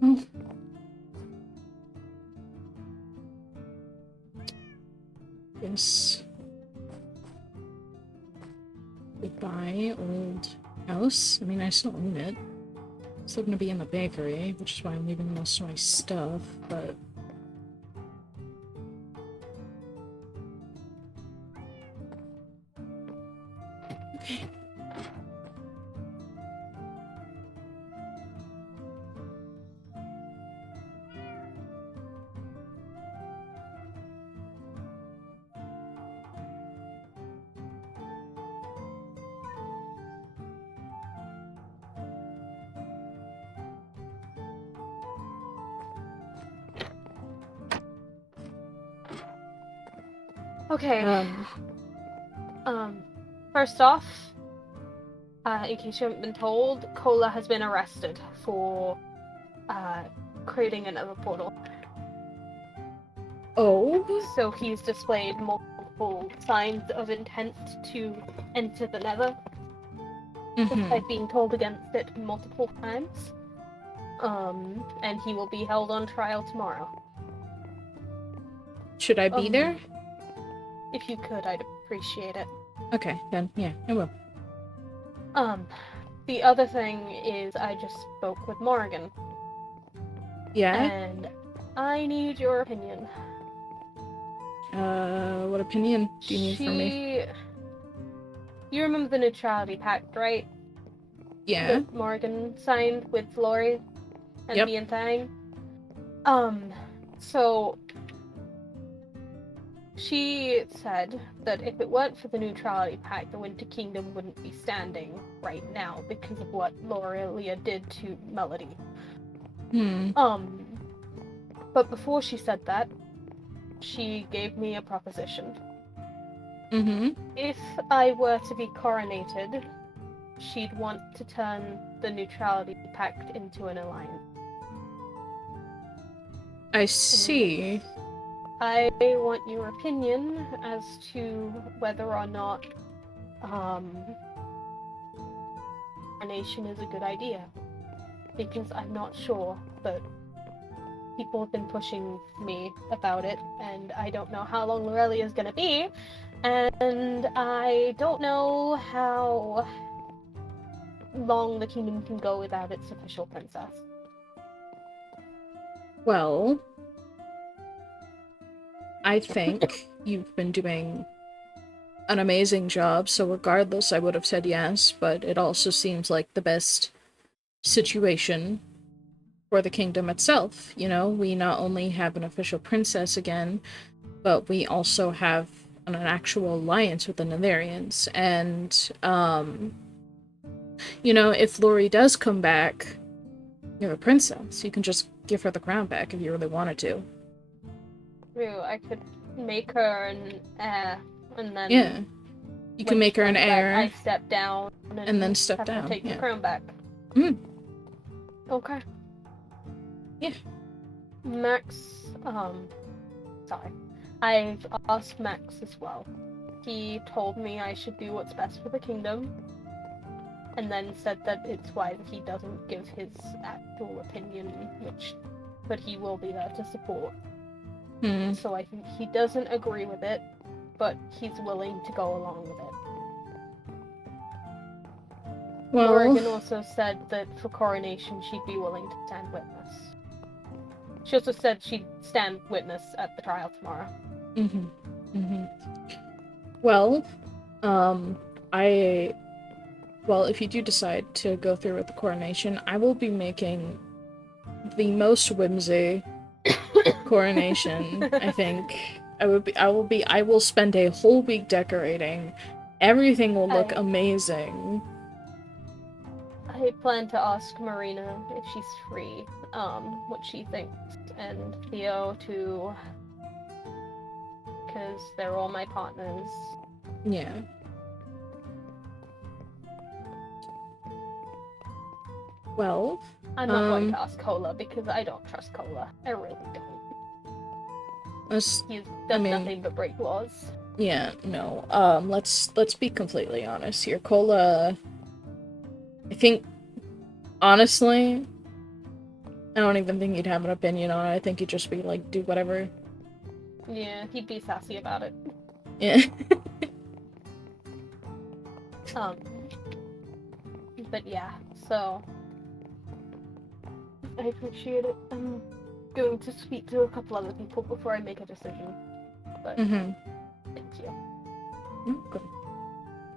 Oh. Yes. Goodbye, old house. I mean, I still own it. Still gonna be in the bakery, which is why I'm leaving most of my stuff, but... Okay. Okay. First off, in case you haven't been told, Cola has been arrested for creating another portal. Oh? So he's displayed multiple signs of intent to enter the Nether, despite being told against it multiple times. And he will be held on trial tomorrow. Should I be there? If you could, I'd appreciate it. Okay, then, yeah, I will. The other thing is I just spoke with Morrigan. Yeah? And I need your opinion. What opinion do you need from me? You remember the neutrality pact, right? Yeah. That Morrigan signed with Lori and me and Thang. So she said that if it weren't for the neutrality pact, the Winter Kingdom wouldn't be standing right now because of what Lorelia did to Melody. But before she said that, she gave me a proposition. If I were to be coronated, she'd want to turn the neutrality pact into an alliance. I see. I want your opinion as to whether or not coronation is a good idea. Because I'm not sure, but people have been pushing me about it, and I don't know how long Lorelia is gonna be, and I don't know how long the kingdom can go without its official princess. Well, I think you've been doing an amazing job, so regardless, I would have said yes, but it also seems like the best situation for the kingdom itself. You know, we not only have an official princess again, but we also have an actual alliance with the Netherians, and, you know, if Lori does come back, you're a princess. You can just give her the crown back if you really wanted to. True, I could make her an heir, and then... Yeah. You can make her an heir. I step down and then step down. Take the crown back. Okay. Yeah. Max, sorry. I've asked Max as well. He told me I should do what's best for the kingdom, and then said that it's wise that he doesn't give his actual opinion, but he will be there to support. So I think he doesn't agree with it, but he's willing to go along with it. Well, Morrigan also said that for coronation she'd be willing to stand witness. She also said she'd stand witness at the trial tomorrow. Well, if you do decide to go through with the coronation, I will be making the most whimsy coronation, I think. I will spend a whole week decorating. Everything will look amazing. I plan to ask Marina if she's free, what she thinks, and Theo too, because they're all my partners. Yeah. Well, I'm not going to ask Cola because I don't trust Cola. I really don't. He's done nothing but break laws. Yeah, no. Let's be completely honest here. Cola, I think, honestly, I don't even think he'd have an opinion on it. I think he'd just be like, do whatever. Yeah, he'd be sassy about it. Yeah. But yeah, so I appreciate it. I'm going to speak to a couple other people before I make a decision. But thank you. Okay.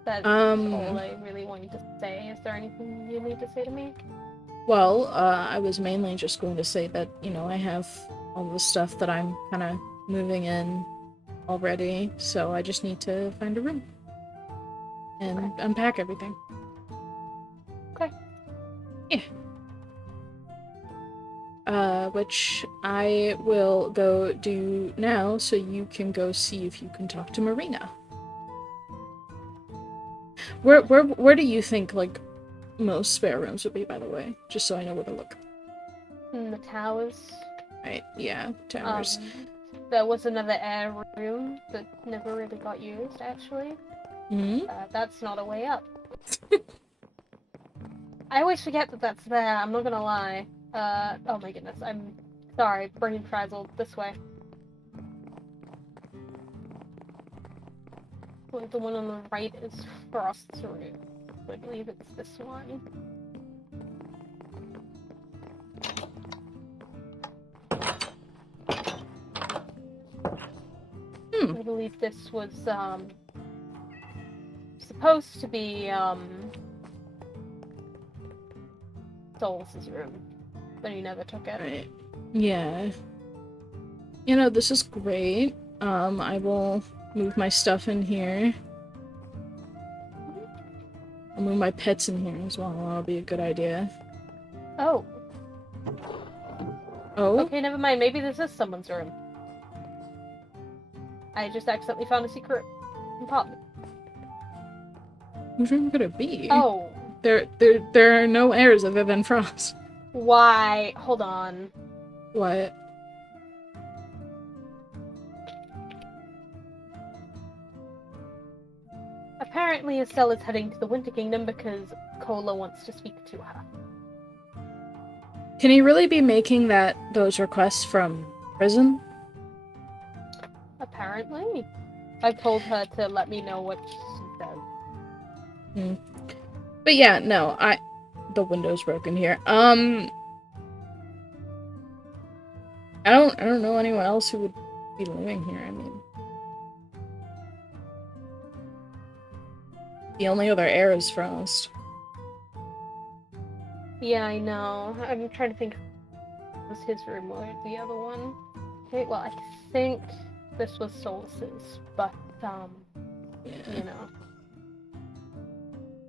That's all I really wanted to say. Is there anything you need to say to me? Well, I was mainly just going to say that, you know, I have all the stuff that I'm kind of moving in already, so I just need to find a room and unpack everything. Okay. Yeah. Which I will go do now, so you can go see if you can talk to Marina. Where do you think, like, most spare rooms would be, by the way? Just so I know where to look. In the towers. Right, yeah, towers. There was another air room that never really got used, actually. That's not a way up. I always forget that that's there, I'm not gonna lie. Oh my goodness, I'm sorry, brain frazzled. This way. Well, the one on the right is Frost's room. I believe it's this one. I believe this was, supposed to be, Solus' room, but he never took it. Right. Yeah. You know, this is great. I will move my stuff in here. I'll move my pets in here as well. That'll be a good idea. Oh. Oh? Okay, never mind. Maybe this is someone's room. I just accidentally found a secret compartment. Whose room could it be? Oh. There are no heirs other than Frost. Why? Hold on. What? Apparently Estelle is heading to the Winter Kingdom because Cola wants to speak to her. Can he really be making those requests from prison? Apparently. I've told her to let me know what she says. But yeah, no, the window's broken here. I don't know anyone else who would be living here. I mean, the only other heir is Frost. Yeah, I know. I'm trying to think if it was his room or the other one. Okay, well, I think this was Solus's, but, you know.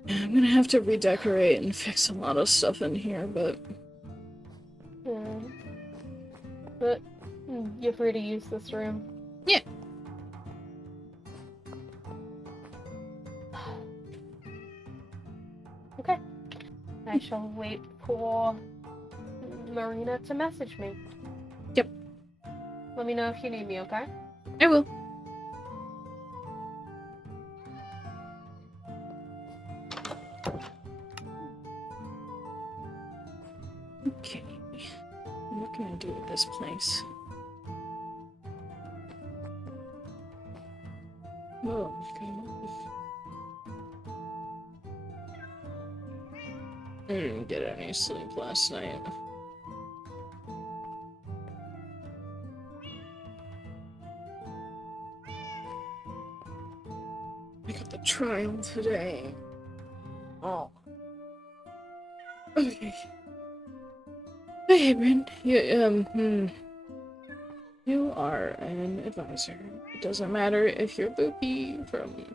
I'm gonna have to redecorate and fix a lot of stuff in here, but... Yeah. But, you're free to use this room. Yeah. Okay. I shall wait for Marina to message me. Yep. Let me know if you need me, okay? I will. Okay. What can I do with this place? Oh, okay. I didn't get any sleep last night. I got the trial today. Oh. Okay. Okay, Bryn. You are an advisor. It doesn't matter if you're Boopy from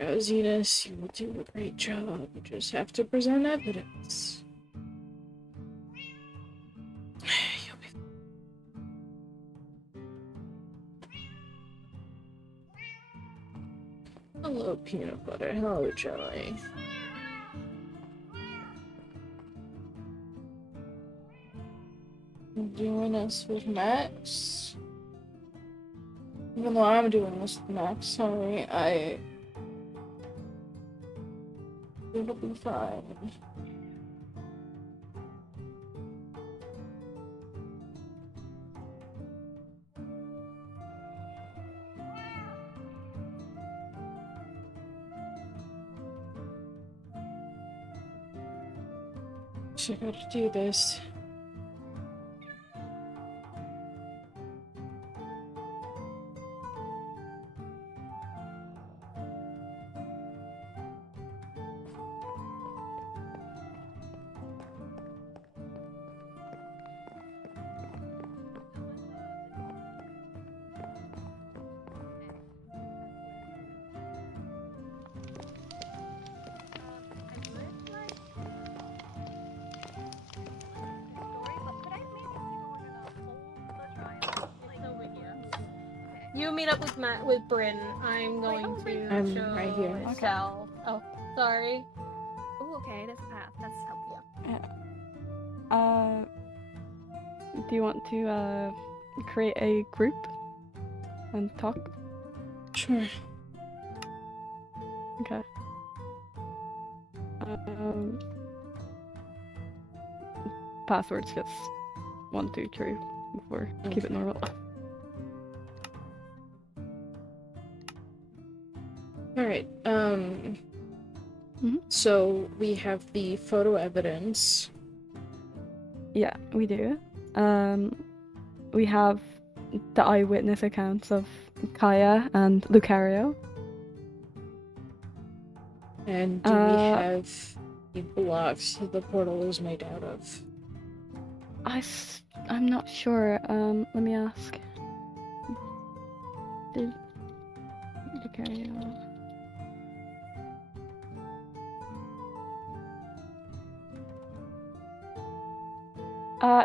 Zenus, you will do a great job. You just have to present evidence. You'll be... Hello, peanut butter. Hello, jelly. Doing this with Max. Even though I'm doing this with Max, sorry, it'll be fine. So I gotta do this. You meet up with Bryn. I'm going to I'm show right here. Estelle. Oh, sorry. Oh, okay, there's a path. That's helpful. Do you want to create a group and talk? Sure. Okay. Password's just 1, 2, 3, 4. Keep it normal. Alright, Mhm. So we have the photo evidence. Yeah, we do. We have the eyewitness accounts of Kaya and Lucario. And do we have the blocks that the portal is made out of? I'm not sure. Let me ask. Did Lucario...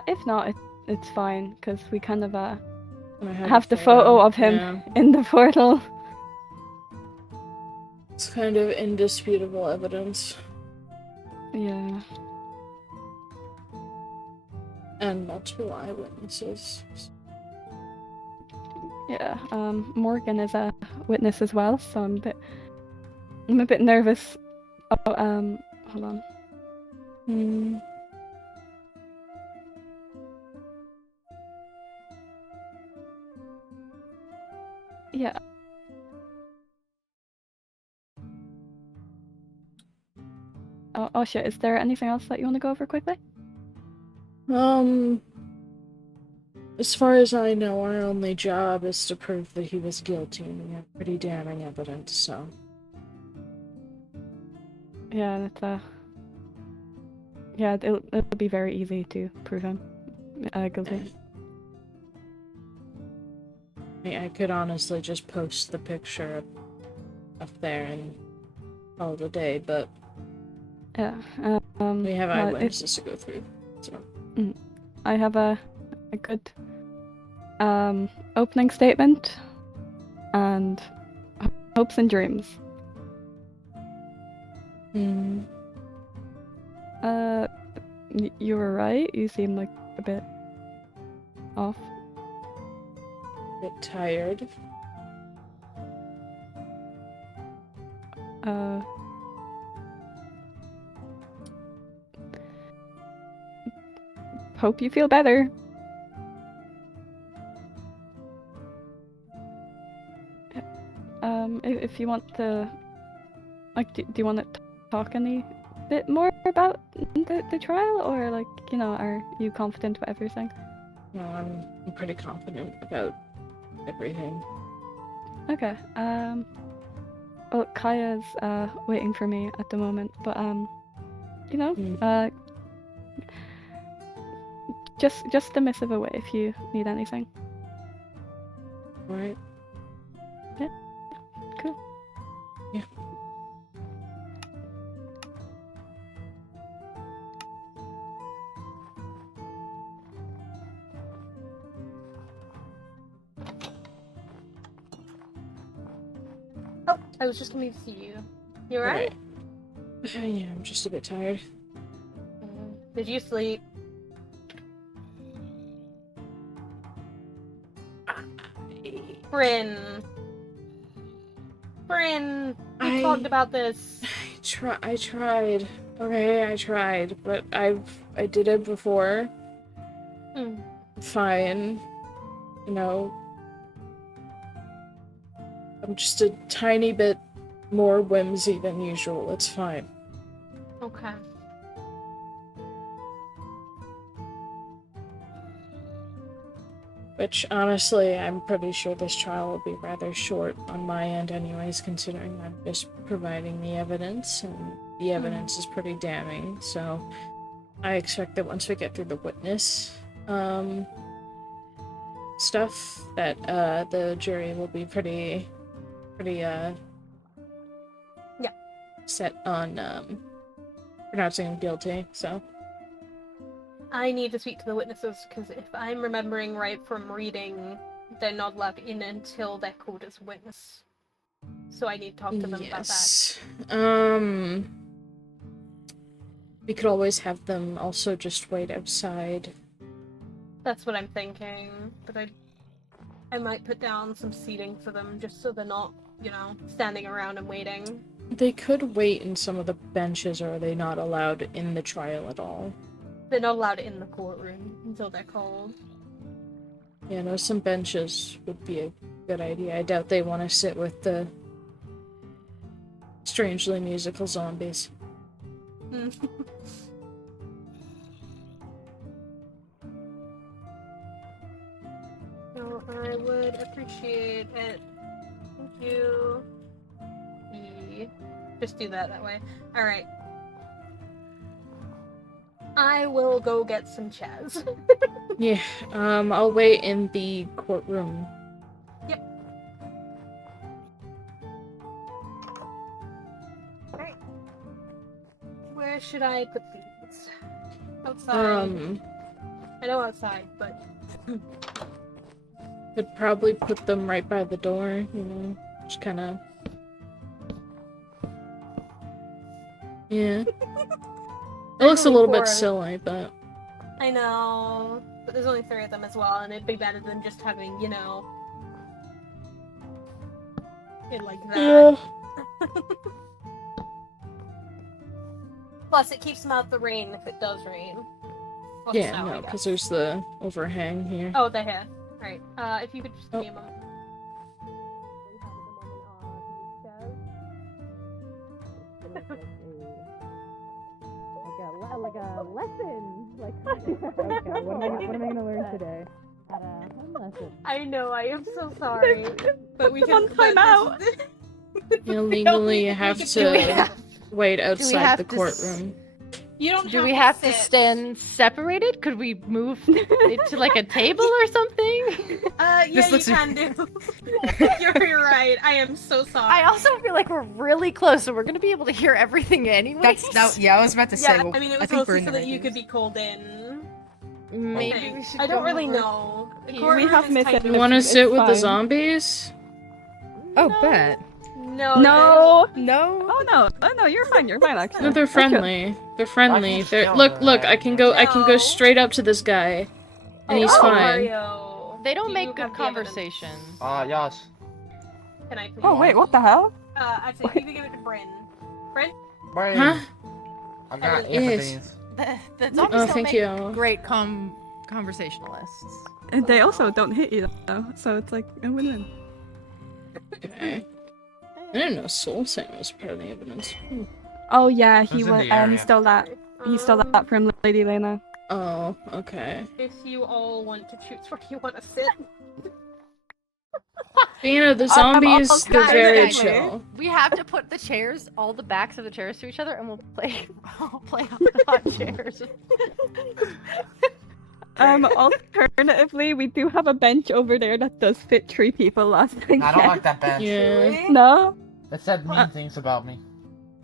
If not, it's fine, because we kind of have the photo of him in the portal. It's kind of indisputable evidence. Yeah. And multiple eyewitnesses. Yeah, Morrigan is a witness as well, so I'm a bit nervous. Oh, hold on. Yeah. Oh shit, is there anything else that you want to go over quickly? As far as I know, our only job is to prove that he was guilty, and we have pretty damning evidence, so... Yeah, yeah, it'll be very easy to prove him guilty. I could honestly just post the picture up there and call it a day, but... Yeah, we have eyewitnesses to go through, so... I have a good opening statement and hopes and dreams. You were right. You seem like a bit off. A bit tired. Hope you feel better. If you want to, like, do you want to talk any bit more about the trial, or like, you know, are you confident with everything? No, I'm pretty confident about everything. Okay. Well, Kaya's waiting for me at the moment, but you know, just a missive away if you need anything. Alright. Yeah. Cool. Yeah. Oh, I was just coming to see you. You alright? Yeah, I'm just a bit tired. Did you sleep? Bryn, we talked about this. I tried. Okay, I tried, but I did it before. Fine. You know, I'm just a tiny bit more whimsy than usual. It's fine. Okay. Which, honestly, I'm pretty sure this trial will be rather short on my end anyways, considering I'm just providing the evidence, and the evidence is pretty damning, so I expect that once we get through the witness, stuff, that, the jury will be pretty, Yeah. set on, pronouncing him guilty, so. I need to speak to the witnesses, because if I'm remembering right from reading, they're not allowed in until they're called as witness. So I need to talk to them about that. We could always have them also just wait outside. That's what I'm thinking, but I might put down some seating for them, just so they're not, standing around and waiting. They could wait in some of the benches, or are they not allowed in the trial at all? They're not allowed in the courtroom until they're called. Yeah, no, some benches would be a good idea. I doubt they want to sit with the strangely musical zombies. No, I would appreciate it. Thank you. Just do that way. Alright. I will go get some chairs. Yeah, I'll wait in the courtroom. Yep. Alright. Where should I put these? Outside. I know outside, but... Could probably put them right by the door, just kinda... Yeah. It looks a little bit silly, but... I know, but there's only 3 of them as well, and it'd be better than just having, it like that. Yeah. Plus, it keeps them out of the rain if it does rain. Or Yeah, snow, I no, guess. because there's the overhang here. Oh, they're here. Alright, if you could just give me a moment. Like a lesson. Like, okay, what am I gonna learn today? At a home lesson. I know, I am so sorry. But we One can time out. You legally have to wait outside have the to courtroom. You don't Do we have to stand separated? Could we move it to like a table or something? Yeah, This looks- you can do. You're right. I am so sorry. I also feel like we're really close, so we're gonna be able to hear everything anyway. Yeah, I was about to say. Yeah, Well, I mean, it was think we're mostly in so the that you right could things. be called in. Maybe Okay. we should. I don't go really over know. The We courtroom have is missed kind it. You of- want to It's sit with the fine. zombies? Oh, No. bet. No. No! No. Oh no, you're fine, actually. No, they're friendly. They're friendly. can They're still look. do Look, that. I can go No. straight up to this guy, and he's Oh, fine. Mario. They Do don't you make have good the conversation. Yes. evidence? Can I please? Oh wait, what the hell? Actually, you can give it to Bryn. Bryn? Brain. Huh? I got Yes. empathies. The zombies Oh, don't thank make you. great conversationalists. And they also don't hit you though, so it's like a win-win. Okay. I didn't know Soul Sing was part of the evidence. Oh yeah, Who's he in was. the area? Stole that. He stole that from Lady Lena. Oh, okay. If you all want to choose where you want to sit. But, the zombies, okay, they're very exactly. chill. We have to put the chairs, all the backs of the chairs to each other, and we'll play on chairs. Alternatively, we do have a bench over there that does fit 3 people last time. I don't like that bench. Yeah. No? It said mean things about me.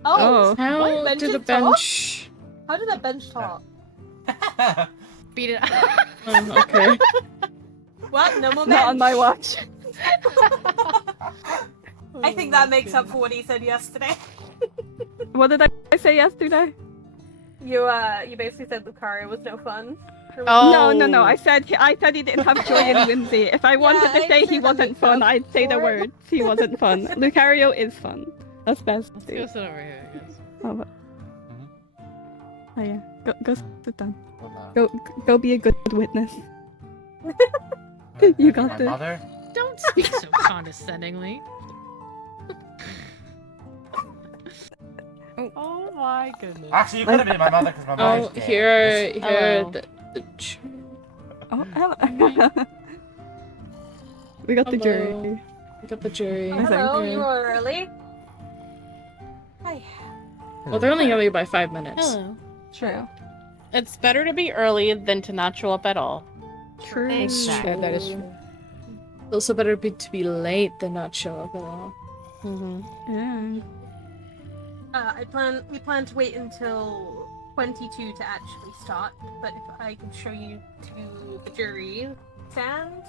Oh, How what? Bench did the is tall? bench? How did that bench talk? Beat it. Oh, okay. What? No more bench. Not on my watch. I think that makes up for what he said yesterday. What did I say yesterday? You basically said Lucario was no fun. Oh. No. I said he didn't have joy and whimsy. If I wanted Yeah, to say I'm he sure that wasn't makes fun, up I'd say the for it. words. He wasn't fun. Lucario is fun. That's best. Let's go sit over here, I guess. Oh, but... oh yeah. Go sit down. What Go be a good witness. the- You got my this. mother? Don't speak so condescendingly. Oh my goodness. Actually, you could have been my mother because my mother's Oh, gay. here are Hello. the Oh, hello. We got the Hello. jury. We got the jury. think. Hello, Yeah. you are early. Hi. Well, they're only gonna be by 5 minutes. Hello. True. It's better to be early than to not show up at all. True. Exactly. That is true. It's also better to be late than not show up at all. Mm-hmm. Yeah. We plan to wait until 22 to actually start, but if I can show you to the jury stand.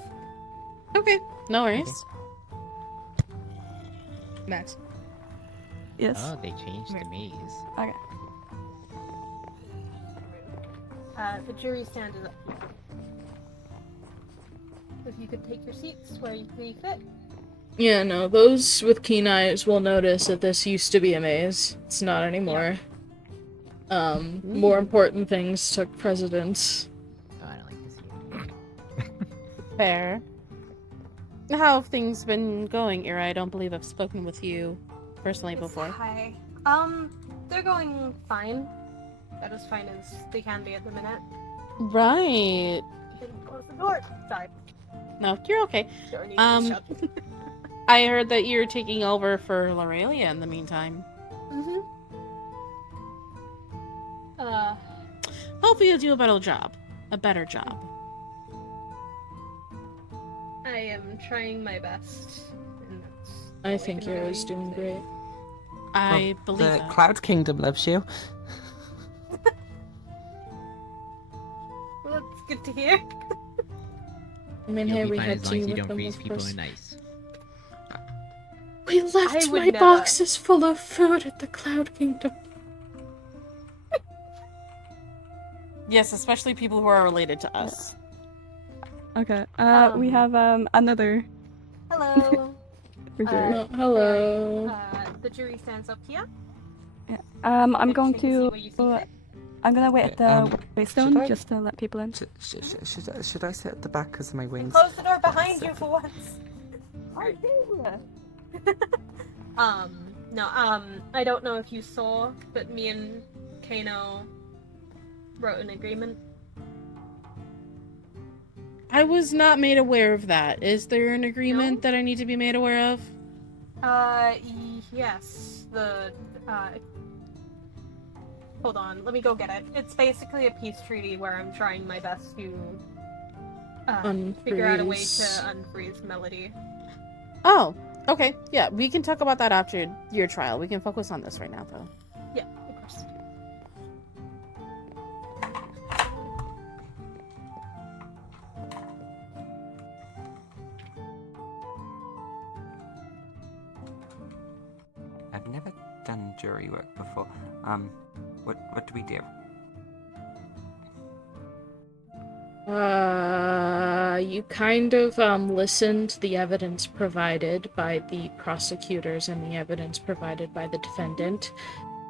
Okay, no worries. Max. Yes. Oh, they changed the maze. Okay. The jury stand is up here. If you could take your seats where you see fit. Yeah, no, those with keen eyes will notice that this used to be a maze. It's not anymore. More important things took precedence. Oh, I don't like this here. Fair. How have things been going, Eira? I don't believe I've spoken with you personally before. Hi. They're going fine. About as fine as they can be at the minute. Right. Didn't close the door. Sorry. No, you're okay. Door needs to be shut. I heard that you're taking over for Lorelia in the meantime. Mm-hmm. Hopefully you'll do a better job. A better job. I am trying my best. And that's I all think can Eira's really doing say. great. I believe The that. Cloud Kingdom loves you. Well, that's good to hear. I mean, You'll hey, be we fine had as long tea as you with don't them, freeze of people course. in ice. We left I would my never. boxes full of food at the Cloud Kingdom. Yes, especially people who are related to us. Okay. We Um, have another Hello. for jury. Oh, hello. The jury stands up here. I'm going Check and see to. where you see fit. I'm gonna wait at the waystone should I- just to let people in. Should I sit at the back because of my And wings? close the door behind you for once. No, I don't know if you saw, but me and Kano wrote an agreement. I was not made aware of that. Is there an agreement No? that I need to be made aware of? Yes. Hold on, let me go get it. It's basically a peace treaty where I'm trying my best to figure out a way to unfreeze Melody. Oh, okay. Yeah, we can talk about that after your trial. We can focus on this right now, though. Yeah, of course. I've never done jury work before. What do we do? You kind of listened to the evidence provided by the prosecutors and the evidence provided by the defendant.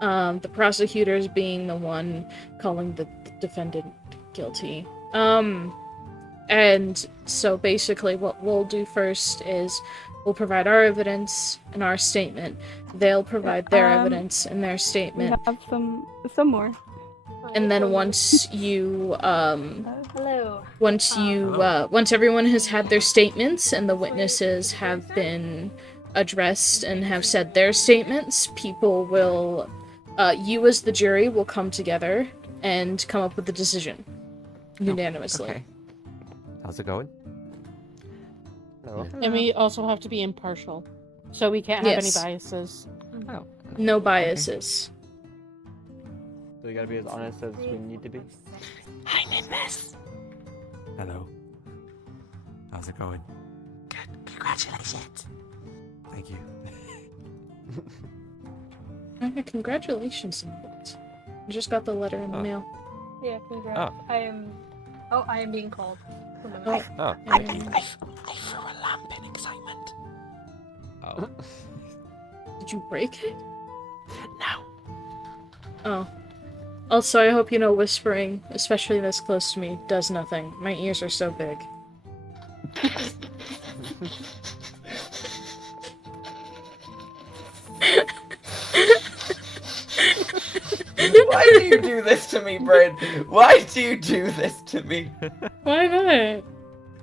The prosecutors being the one calling the defendant guilty. And so basically what we'll do first is we'll provide our evidence and our statement. They'll provide their evidence and their We statement. have some more. And then once you Hello. once everyone has had their statements and the witnesses have been addressed and have said their statements, people will you as the jury will come together and come up with a decision unanimously. Okay. How's it going? Hello. And we also have to be impartial. So we can't have Yes. any biases. Oh. No biases. So we gotta be as honest as we need to be. I'm in this. Hello. How's it going? Good. Congratulations. Thank you. Congratulations. I just got the letter in the mail. Yeah, congrats. Oh. I am being called. Oh. I threw a lamp in excitement. Oh. Did you break it? No. Oh. Also, I hope you know whispering, especially this close to me, does nothing. My ears are so big. Why do you do this to me, Bryn? Why do you do this to me? Why not?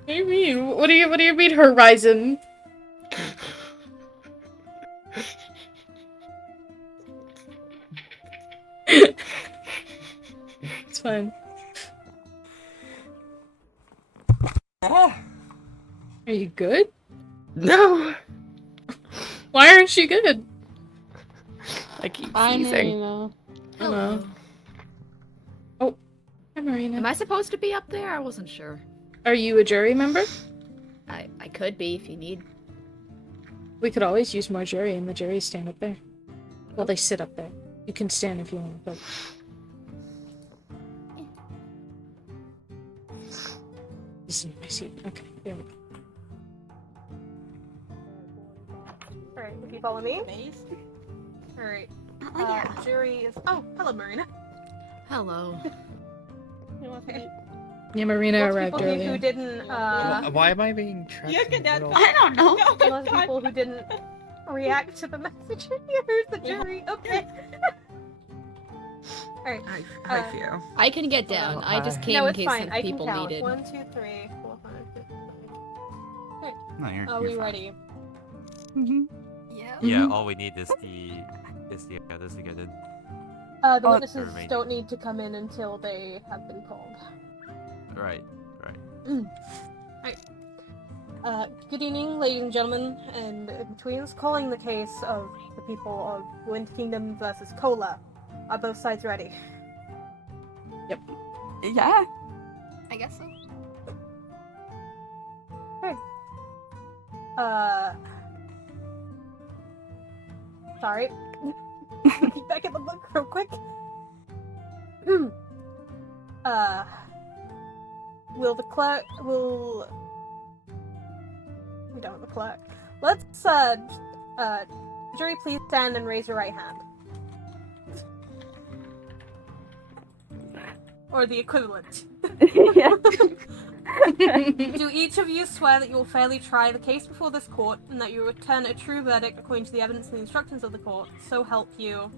What do you mean? What do you mean, Horizon? It's fine. Oh. Are you good? No. Why aren't you good? I keep Hi, sneezing. Marina. Hello. Oh, hi Marina. Am I supposed to be up there? I wasn't sure. Are you a jury member? I could be if you need. We could always use more jury, and the juries stand up there. Well, they sit up there. You can stand if you want, but... This is my seat. Okay, there we go. Alright, if you follow me. Alright. Jury is. Oh, hello, Marina. Hello. Yeah, Marina Lots of arrived people earlier. who didn't. Why am I being trapped? in the middle? I don't know. Lots of people who didn't react to the message. Here's the jury. Okay. Alright. Hi, Theo. I can get down. I just came No, in it's case fine. some I can people count. needed. 1, 2, 3, 4, 5, 6, 7. No, you're Are we fine. ready? Yeah. Yeah, all we need is the others to get in. The witnesses Remain. don't need to come in until they have been called. Right. Good evening, ladies and gentlemen, and in-betweens. Calling the case of the people of Wind Kingdom versus Cola. Are both sides ready? Yep. Yeah. I guess so. Sorry. Looking back at the book real quick. Will the clerk, we don't have a clerk. Let's, jury, please stand and raise your right hand. Or the equivalent. Yeah. Do each of you swear that you will fairly try the case before this court, and that you will return a true verdict according to the evidence and the instructions of the court? So help you,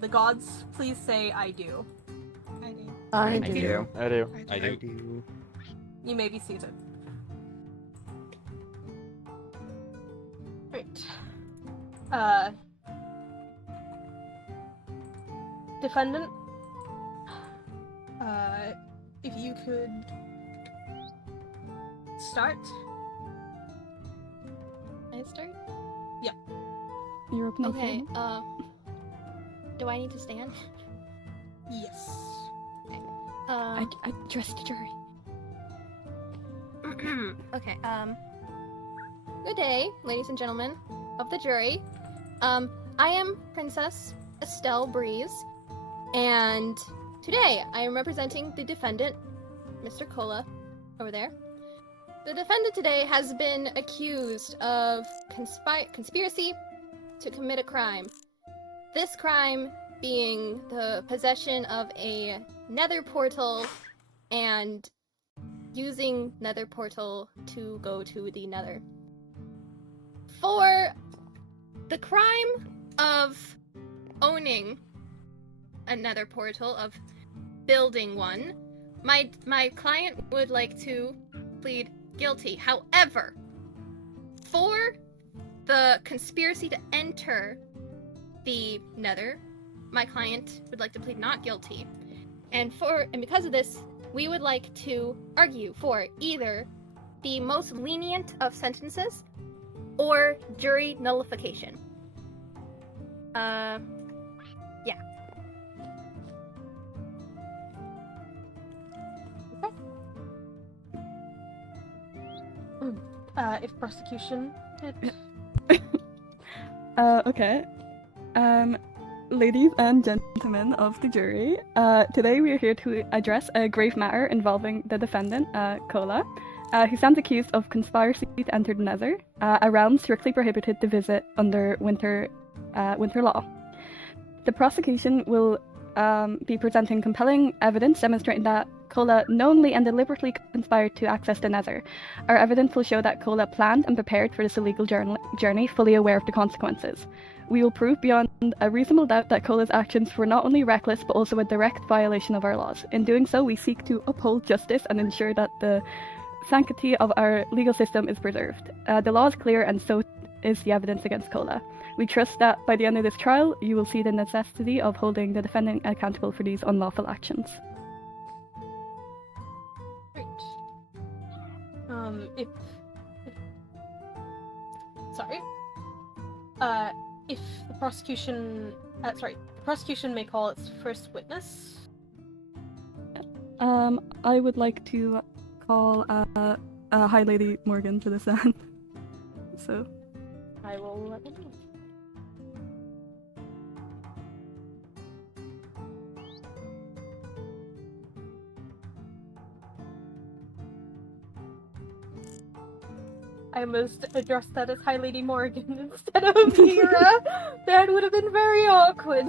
the gods. Please say, I do. I do. do. I do. I do. You may be seated. Right. Defendant, if you could start. Can I start? Yeah. You're opening Okay, for do I need to stand? Yes. I addressed the jury. Okay, good day, ladies and gentlemen of the jury. I am Princess Estelle Breeze, and today I am representing the defendant, Mr. Cola, over there. The defendant today has been accused of conspiracy to commit a crime. This crime being the possession of a nether portal and using nether portal to go to the nether. For the crime of owning a nether portal, of building one, my client would like to plead guilty. However, for the conspiracy to enter the nether, my client would like to plead not guilty. And because of this, we would like to argue for either the most lenient of sentences or jury nullification. Yeah. If prosecution did. Okay. Ladies and gentlemen of the jury, today we are here to address a grave matter involving the defendant, Cola, who stands accused of conspiracy to enter the nether, a realm strictly prohibited to visit under winter law. The prosecution will be presenting compelling evidence demonstrating that Cola knowingly and deliberately conspired to access the nether. Our evidence will show that Cola planned and prepared for this illegal journey, fully aware of the consequences. We will prove beyond a reasonable doubt that Cola's actions were not only reckless but also a direct violation of our laws. In doing so, we seek to uphold justice and ensure that the sanctity of our legal system is preserved. The law is clear, and so is the evidence against Kola. We trust that by the end of this trial, you will see the necessity of holding the defendant accountable for these unlawful actions. Great. If the prosecution, the prosecution may call its first witness. I would like to call High Lady Morgan to the stand. So. I will let them know. I must address that as High Lady Morgan instead of Eira. That would have been very awkward.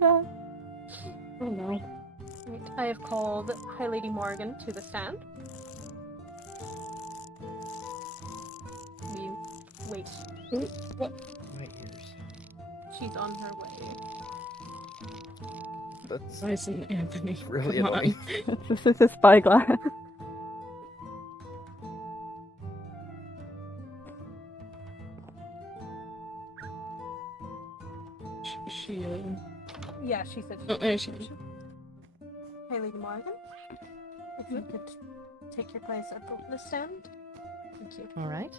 Oh no. Right, I have called High Lady Morgan to the stand. We wait. What? My ears. She's on her way. That's Listen, Anthony. really come on. annoying. This is a spyglass. She Yeah, she said oh, there she is. Hey, Lady Morgan, if you could take your place at the witness stand. Thank you. All right.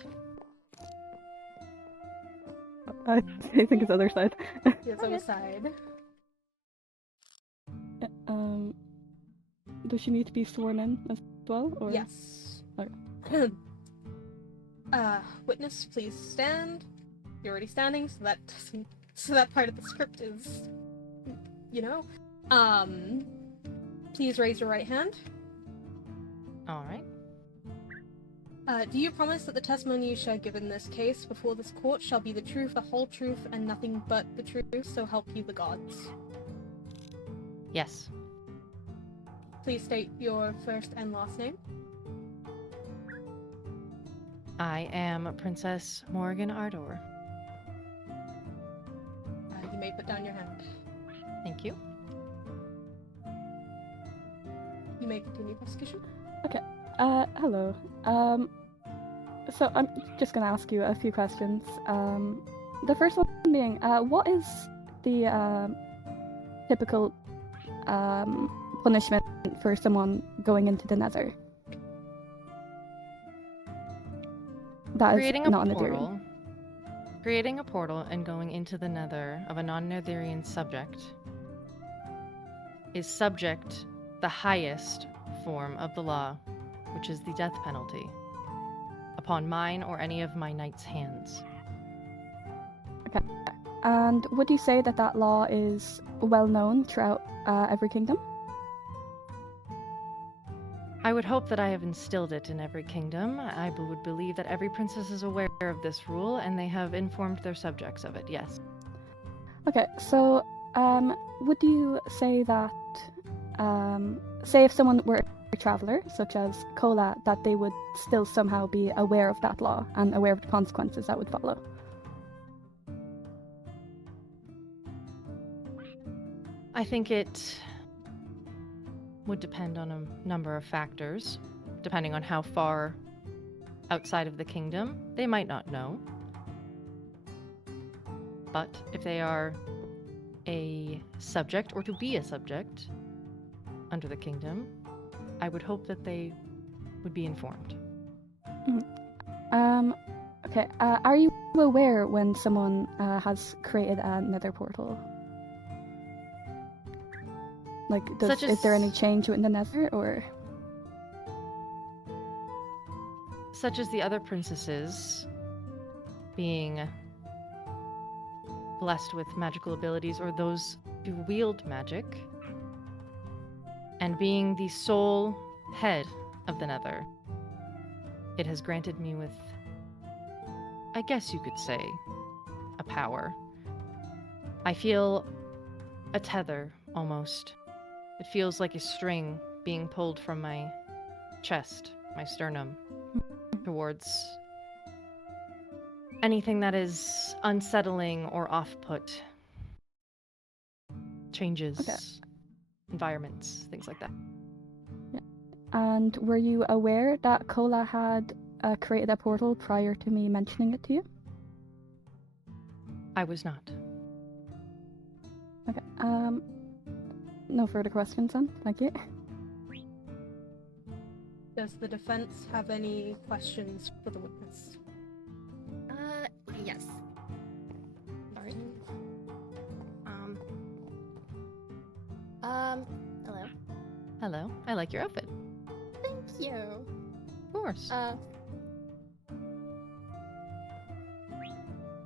I think it's other side. Yes, other side. Does she need to be sworn in as well, or? Yes. Okay. Witness, please stand. You're already standing, so that doesn't. So that part of the script is, you know. Please raise your right hand. All right. Do you promise that the testimony you shall give in this case before this court shall be the truth, the whole truth, and nothing but the truth, so help you the gods? Yes. Please state your first and last name. I am Princess Morrigan Ardor. You may put down your hand. Thank you. You may continue, prosecution. Okay. Hello. So I'm just gonna ask you a few questions. The first one being, what is the typical punishment for someone going into the Nether? That Creating is a not an portal. Creating a portal and going into the Nether of a non-Netherian subject is subject the highest form of the law, which is the death penalty, upon mine or any of my knights' hands. Okay. And would you say that that law is well known throughout every kingdom? I would hope that I have instilled it in every kingdom. I would believe that every princess is aware of this rule, and they have informed their subjects of it, yes. Okay, so would you say that, say if someone were a traveler, such as Kola, that they would still somehow be aware of that law and aware of the consequences that would follow? I think it would depend on a number of factors. Depending on how far outside of the kingdom, they might not know. But if they are a subject, or to be a subject under the kingdom, I would hope that they would be informed. Okay, are you aware when someone has created a nether portal? Like, is there any change in the nether, or? Such as the other princesses being blessed with magical abilities, or those who wield magic, and being the sole head of the Nether, it has granted me with, I guess you could say, a power. I feel a tether, almost. It feels like a string being pulled from my chest, my sternum, towards anything that is unsettling or off-put. Changes, environments, things like that. And were you aware that Kola had created a portal prior to me mentioning it to you? I was not. Okay. No further questions then. Thank you. Does the defense have any questions for the witness? Yes. Sorry. Hello. Hello. I like your outfit. Thank you. Of course.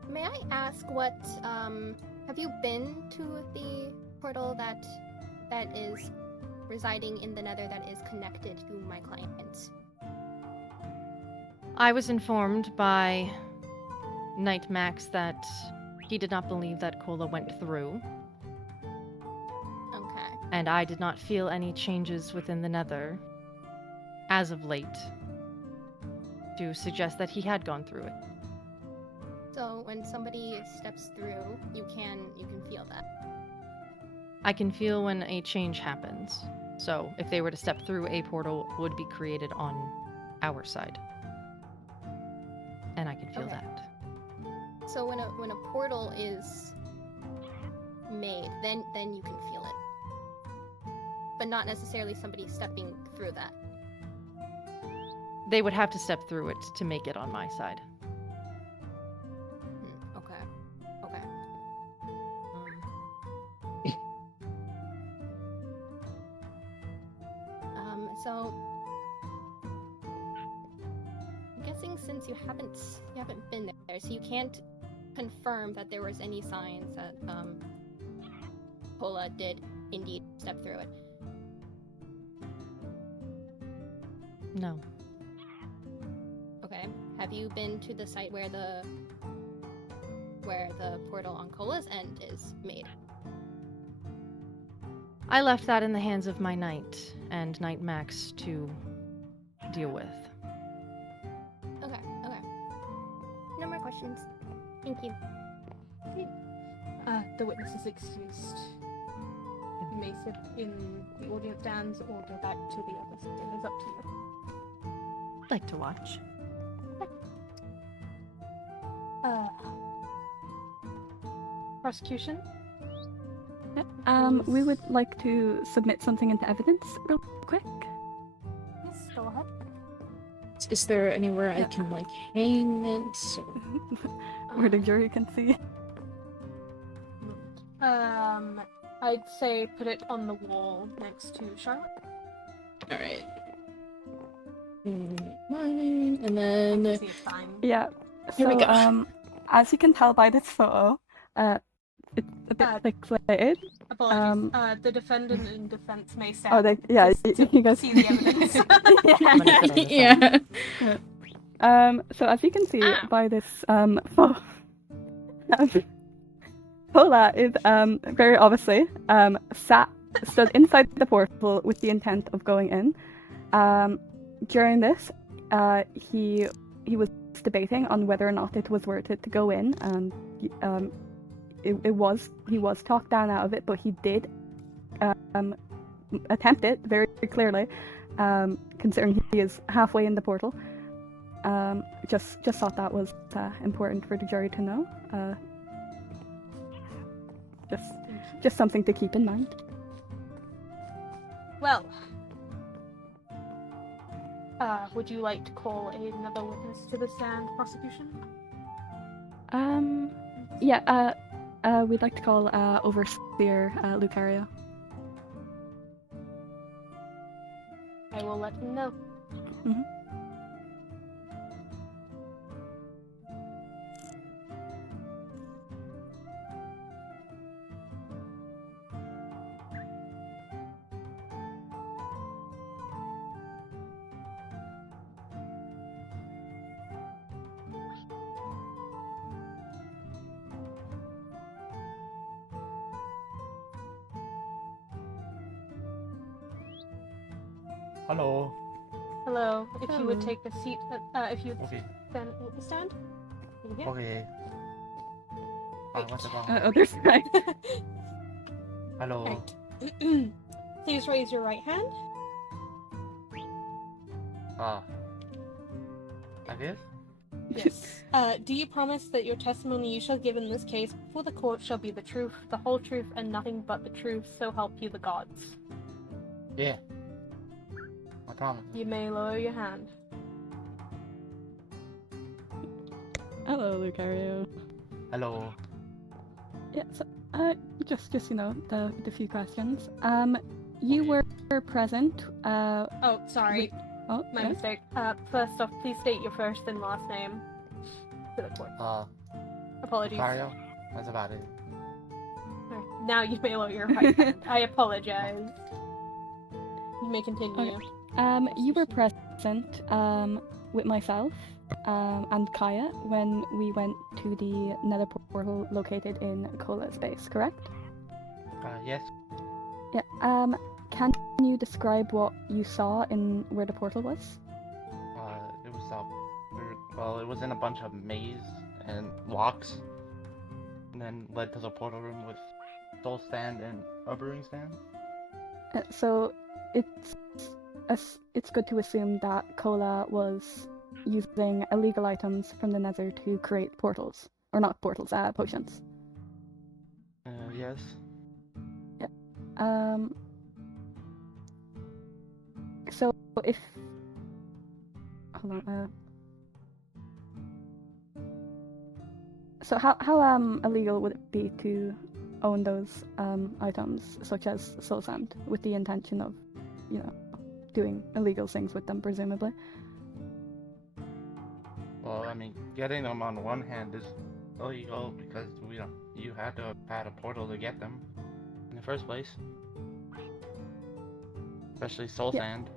May I ask what, have you been to the portal that is residing in the Nether that is connected to my client? I was informed by Knight Max that he did not believe that Kola went through. Okay. And I did not feel any changes within the Nether, as of late, to suggest that he had gone through it. So when somebody steps through, you can feel that. I can feel when a change happens. So if they were to step through, a portal would be created on our side. And I can feel Okay. that. So when a portal is made, then you can feel it. But not necessarily somebody stepping through that. They would have to step through it to make it on my side. Okay. Okay. So I'm guessing since you haven't been there, so you can't confirm that there was any signs that Kola did indeed step through it. No. Okay. Have you been to the site where the portal on Kola's end is made? I left that in the hands of my knight and Knight Max to deal with. Okay. No more questions. Thank you. The witness is excused. You may sit in the audience stands or go back to the other side. It is up to you. I'd like to watch. Prosecution? We would like to submit something into evidence real quick. Yes, go ahead. Is there anywhere I can like hang it? Where the jury can see. I'd say put it on the wall next to Charlotte. Alright. Mine, and then... See a time. Yeah. Here we So, go. as you can tell by this photo, it's a bit pixelated. Apologies. The defendant in defense may stand. Oh, yeah, to you guys see the evidence. Yeah. So as you can see by this photo, Kola is very obviously stood inside the portal with the intent of going in. During this, he was debating on whether or not it was worth it to go in, and he was talked down out of it, but he did attempt it very clearly, considering he is halfway in the portal. Just thought that was important for the jury to know. Just something to keep in mind. Well, would you like to call another witness to the stand, prosecution? Yeah. We'd like to call Overseer Lucario. I will let him know. Mm-hmm. Hello. Hello. If you would take a seat, if you Okay. stand at the stand. Over here. Okay. What's wrong? Other side. Hello. Please raise your right hand. I guess? Yes. Do you promise that your testimony you shall give in this case before the court shall be the truth, the whole truth, and nothing but the truth, so help you the gods? Yeah. I promise. You may lower your hand. Hello, Lucario. Hello. Yeah, so, just you know, the few questions. You were present, Oh, sorry. Oh, My yeah? mistake. First off, please state your first and last name to the court. Apologies. Lucario? That's about it. Alright, now you may lower your right hand. I apologize. You may continue. Okay. You were present, with myself, and Kaya when we went to the nether portal located in Cola space, correct? Yes. Yeah. Can you describe what you saw in where the portal was? It was well, it was in a bunch of maze and locks, and then led to the portal room with soul stand and a brewing stand. So it's good to assume that Cola was using illegal items from the nether to create portals, or not portals, potions. Yes. Yeah. So if hold on. So how illegal would it be to own those items, such as soul sand, with the intention of, you know, doing illegal things with them, presumably? Well, I mean, getting them on one hand is illegal because you had to have had a portal to get them in the first place. Especially soul sand.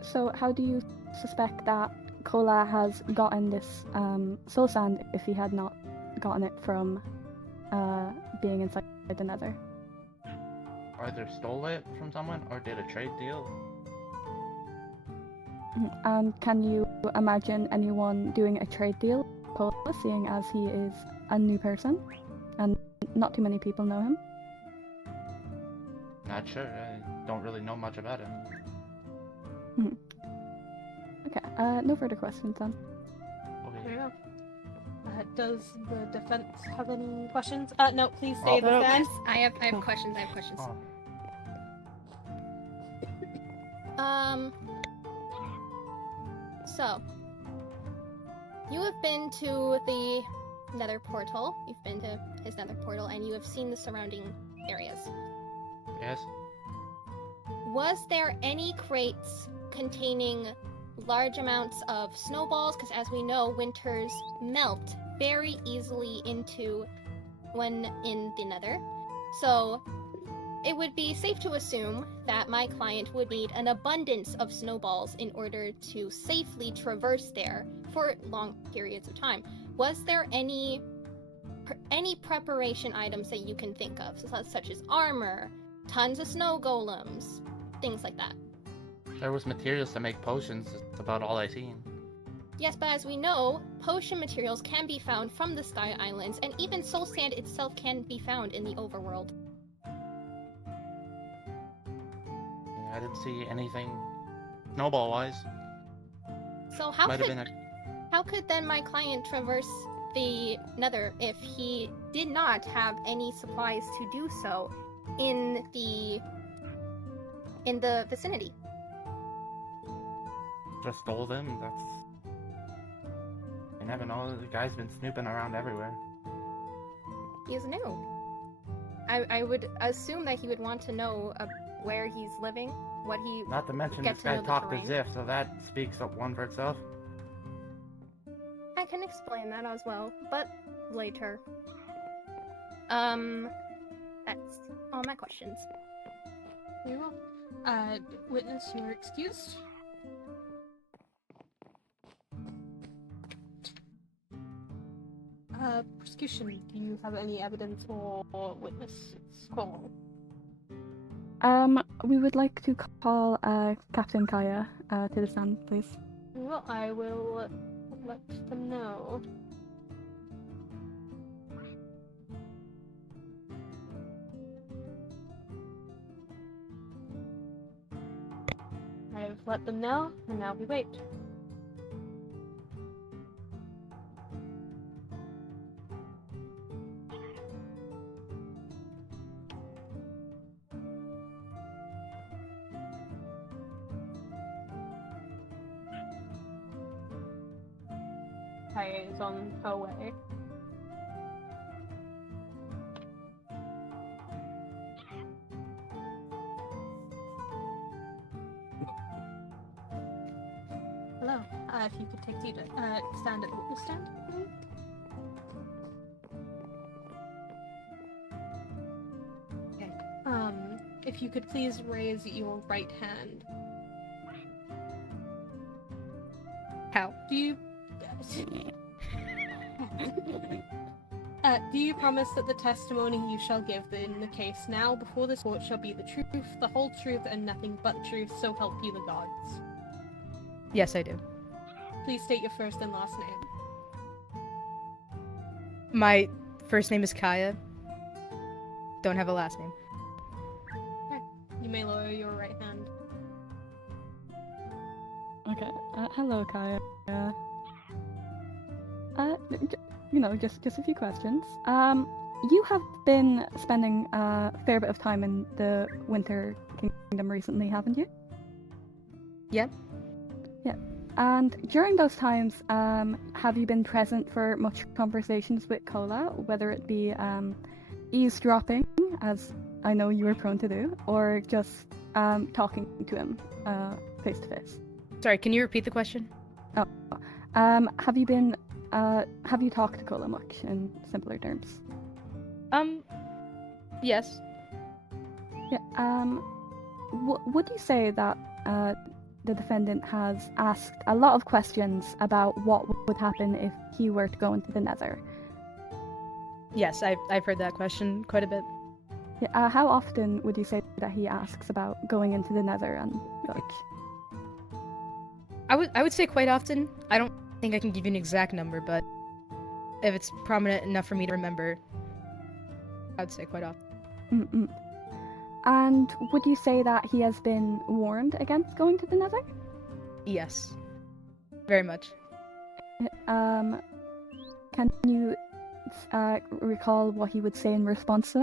So how do you suspect that Cola has gotten this soul sand if he had not gotten it from being inside the nether? Either stole it from someone or did a trade deal. And can you imagine anyone doing a trade deal with Cola, seeing as he is a new person and not too many people know him? Not sure. I don't really know much about him. Okay, no further questions then. Very well. Does the defense have any questions? No, please stay the Yes, stand. I have questions. I have questions. So you have been to the nether portal. You've been to his nether portal, and you have seen the surrounding areas. Yes. Was there any crates containing large amounts of snowballs? Because as we know, winters melt very easily when in the nether. So it would be safe to assume that my client would need an abundance of snowballs in order to safely traverse there for long periods of time. Was there any preparation items that you can think of, such as armor, tons of snow golems, things like that? There was materials to make potions. That's about all I seen. Yes, but as we know, potion materials can be found from the Sky Islands, and even soul sand itself can be found in the overworld. I didn't see anything snowball-wise. So how could then my client traverse the nether if he did not have any supplies to do so in the vicinity? Just stole them. You never know. The guy's been snooping around everywhere. He's new. I would assume that he would want to know where he's living, what he. Not to mention get this to guy know the talked terrain. as if, so that speaks up one for itself. I can explain that as well, but later. That's all my questions. Very well. Witness, you are excused. Prosecution, do you have any evidence or witness call? We would like to call Captain Kaya to the stand, please. Well, I will let them know. I've let them know, and now we wait. Kaya is on her way. Hello. If you could take seat, stand at the witness stand. Okay. If you could please raise your right hand. How? Do you... do you promise that the testimony you shall give in the case now before this court shall be the truth, the whole truth, and nothing but the truth, so help you the gods? Yes, I do. Please state your first and last name. My first name is Kaya. Don't have a last name. Okay. You may lower your right hand. Okay. Hello, Kaya. Just a few questions. You have been spending a fair bit of time in the Winter Kingdom recently, haven't you? Yep. Yeah. And during those times, have you been present for much conversations with Cola, whether it be eavesdropping, as I know you were prone to do, or just talking to him face to face? Sorry, can you repeat the question? Oh, have you talked to Cola much in simpler terms? Yes. Yeah. Would you say that the defendant has asked a lot of questions about what would happen if he were to go into the Nether? Yes, I've heard that question quite a bit. Yeah, how often would you say that he asks about going into the Nether and like? I would say quite often. I don't think I can give you an exact number, but if it's prominent enough for me to remember, I'd say quite often. Mm-mm. And would you say that he has been warned against going to the Nether? Yes, very much. Can you recall what he would say in response to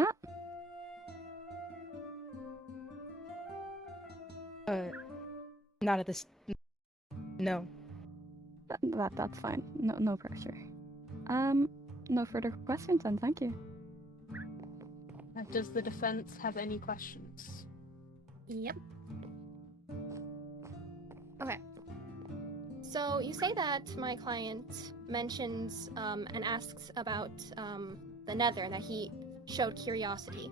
that? Not at this. No. That's fine. No pressure. No further questions, then. Thank you. Does the defense have any questions? Yep. Okay. So you say that my client mentions and asks about the Nether, and that he showed curiosity,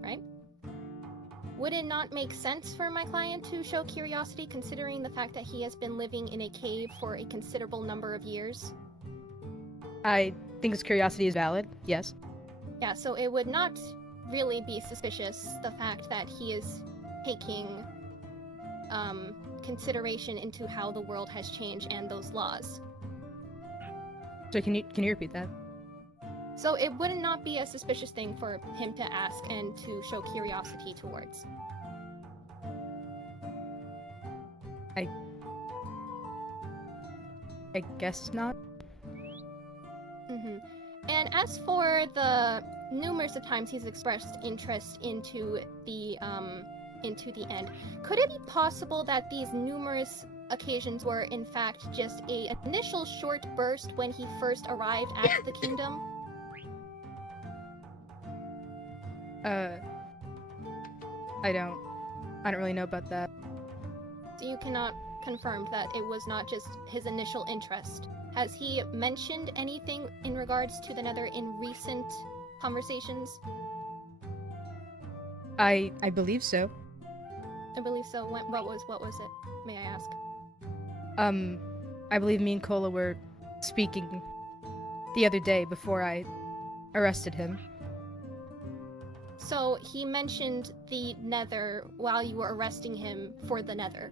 right? Would it not make sense for my client to show curiosity, considering the fact that he has been living in a cave for a considerable number of years? I think his curiosity is valid, yes. Yeah, so it would not really be suspicious, the fact that he is taking consideration into how the world has changed and those laws. So can you repeat that? So it would not be a suspicious thing for him to ask and to show curiosity towards. I guess not. Mm-hmm. And as for the numerous of times he's expressed interest into the end, could it be possible that these numerous occasions were in fact just an initial short burst when he first arrived at the kingdom? I don't really know about that. So you cannot confirm that it was not just his initial interest. Has he mentioned anything in regards to the Nether in recent conversations? I believe so. I believe so. What was it? May I ask? I believe me and Cola were speaking the other day before I arrested him. So he mentioned the Nether while you were arresting him for the Nether?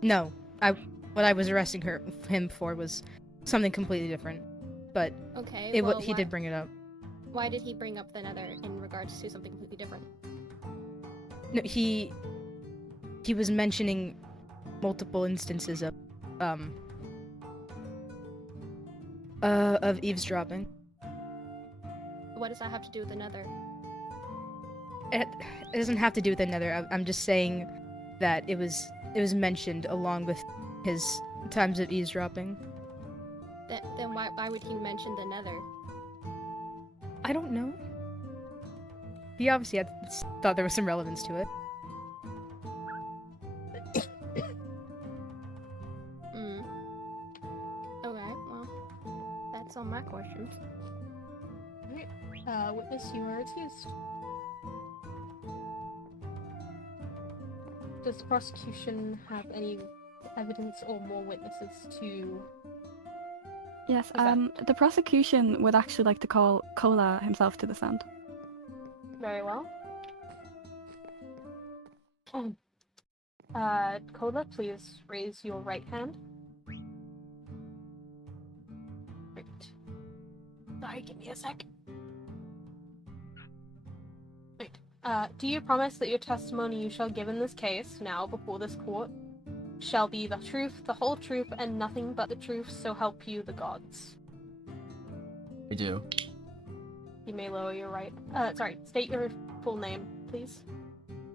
No, what I was arresting him for was something completely different. But okay, he did bring it up. Why did he bring up the Nether in regards to something completely different? No, he was mentioning multiple instances of eavesdropping. What does that have to do with the Nether? It doesn't have to do with the Nether. I'm just saying that it was mentioned along with his times of eavesdropping. Then why would he mention the Nether? I don't know. He obviously thought there was some relevance to it. Okay, well, that's all my questions. Alright, witness, you are excused. Does the prosecution have any evidence or more witnesses to... Yes, the prosecution would actually like to call Kola himself to the stand. Very well. Kola, please raise your right hand. Right. Sorry, give me a sec. Right. Do you promise that your testimony you shall give in this case, now before this court, shall be the truth, the whole truth, and nothing but the truth, so help you the gods? I do. You may lower your right. State your full name, please.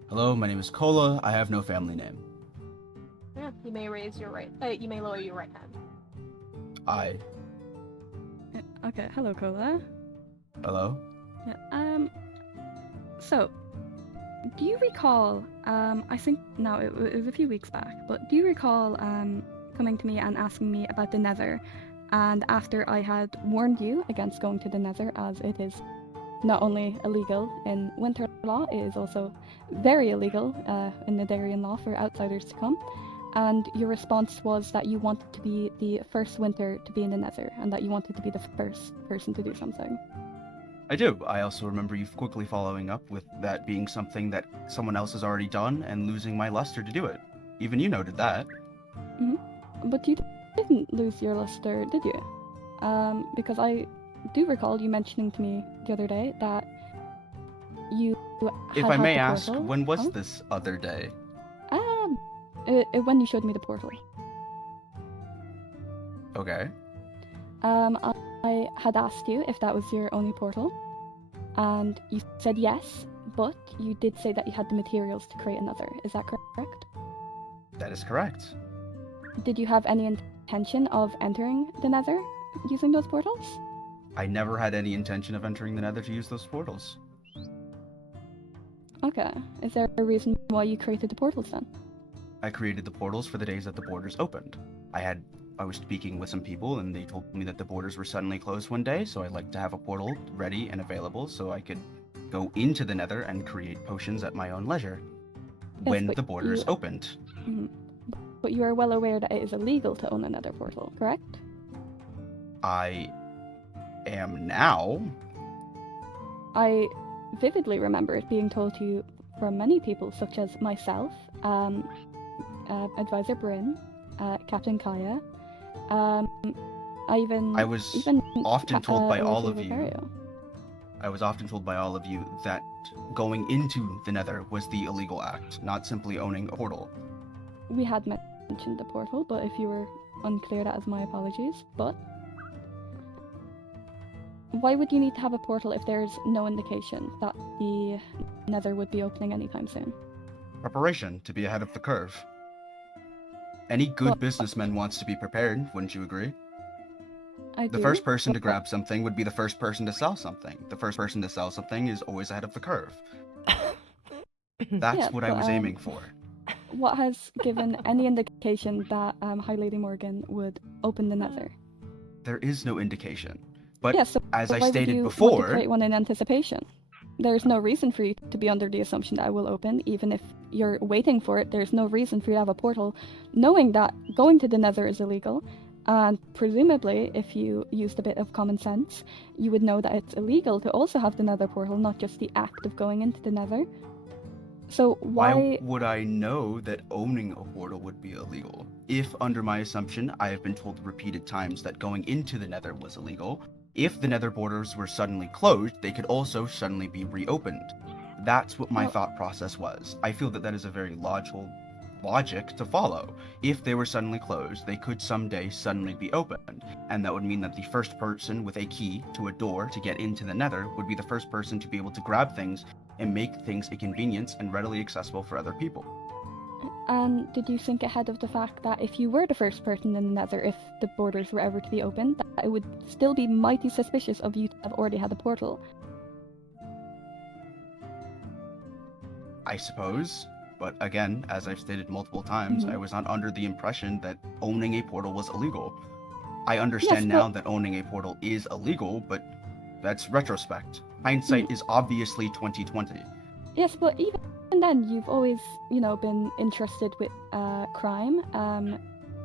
Hello, my name is Kola. I have no family name. Yeah, you may raise your right. You may lower your right hand. I. Okay, hello, Kola. Hello? Yeah, so, do you recall, I think now it was a few weeks back, but do you recall, coming to me and asking me about the Nether, and after I had warned you against going to the Nether, as it is not only illegal in Winter law, it is also very illegal in Netherian law for outsiders to come, and your response was that you wanted to be the first Winter to be in the Nether, and that you wanted to be the first person to do something. I do. I also remember you quickly following up with that being something that someone else has already done and losing my luster to do it. Even you noted that. Mm-hmm. But you didn't lose your luster, did you? Because I do recall you mentioning to me the other day that you If I may ask, when was this other day? When you showed me the portal. Okay. I had asked you if that was your only portal, and you said yes, but you did say that you had the materials to create another. Is that correct? That is correct. Did you have any intention of entering the Nether using those portals? I never had any intention of entering the Nether to use those portals. Okay. Is there a reason why you created the portals then? I created the portals for the days that the borders opened. I was speaking with some people and they told me that the borders were suddenly closed one day, so I'd like to have a portal ready and available so I could go into the Nether and create potions at my own leisure when the borders opened. Mm-hmm. But you are well aware that it is illegal to own a Nether portal, correct? I am now. I vividly remember it being told to you from many people, such as myself, Advisor Bryn, Captain Kaya. I was often told by all of you. I was often told by all of you that going into the Nether was the illegal act, not simply owning a portal. We had mentioned the portal, but if you were unclear, that is my apologies. But why would you need to have a portal if there's no indication that the Nether would be opening anytime soon? Preparation, to be ahead of the curve. Any good businessman wants to be prepared, wouldn't you agree? I do. The first person to grab something would be the first person to sell something. The first person to sell something is always ahead of the curve. That's what I was aiming for. What has given any indication that High Lady Morrigan would open the Nether? There is no indication. But so as I why stated would you before... want to create one in anticipation? There's no reason for you to be under the assumption that I will open, even if you're waiting for it. There's no reason for you to have a portal, knowing that going to the Nether is illegal, and presumably, if you used a bit of common sense, you would know that it's illegal to also have the Nether portal, not just the act of going into the Nether. So why would I know that owning a portal would be illegal? If, under my assumption, I have been told repeated times that going into the Nether was illegal, if the Nether borders were suddenly closed, they could also suddenly be reopened. That's what my thought process was. I feel that that is a very logical logic to follow. If they were suddenly closed, they could someday suddenly be opened, and that would mean that the first person with a key to a door to get into the nether would be the first person to be able to grab things and make things a convenience and readily accessible for other people. And did you think ahead of the fact that if you were the first person in the nether, if the borders were ever to be opened, that it would still be mighty suspicious of you to have already had a portal? I suppose, but again, as I've stated multiple times, I was not under the impression that owning a portal was illegal. I understand now that owning a portal is illegal, but that's retrospect. Hindsight is obviously 2020. Yes, but even then, you've always, been interested with crime,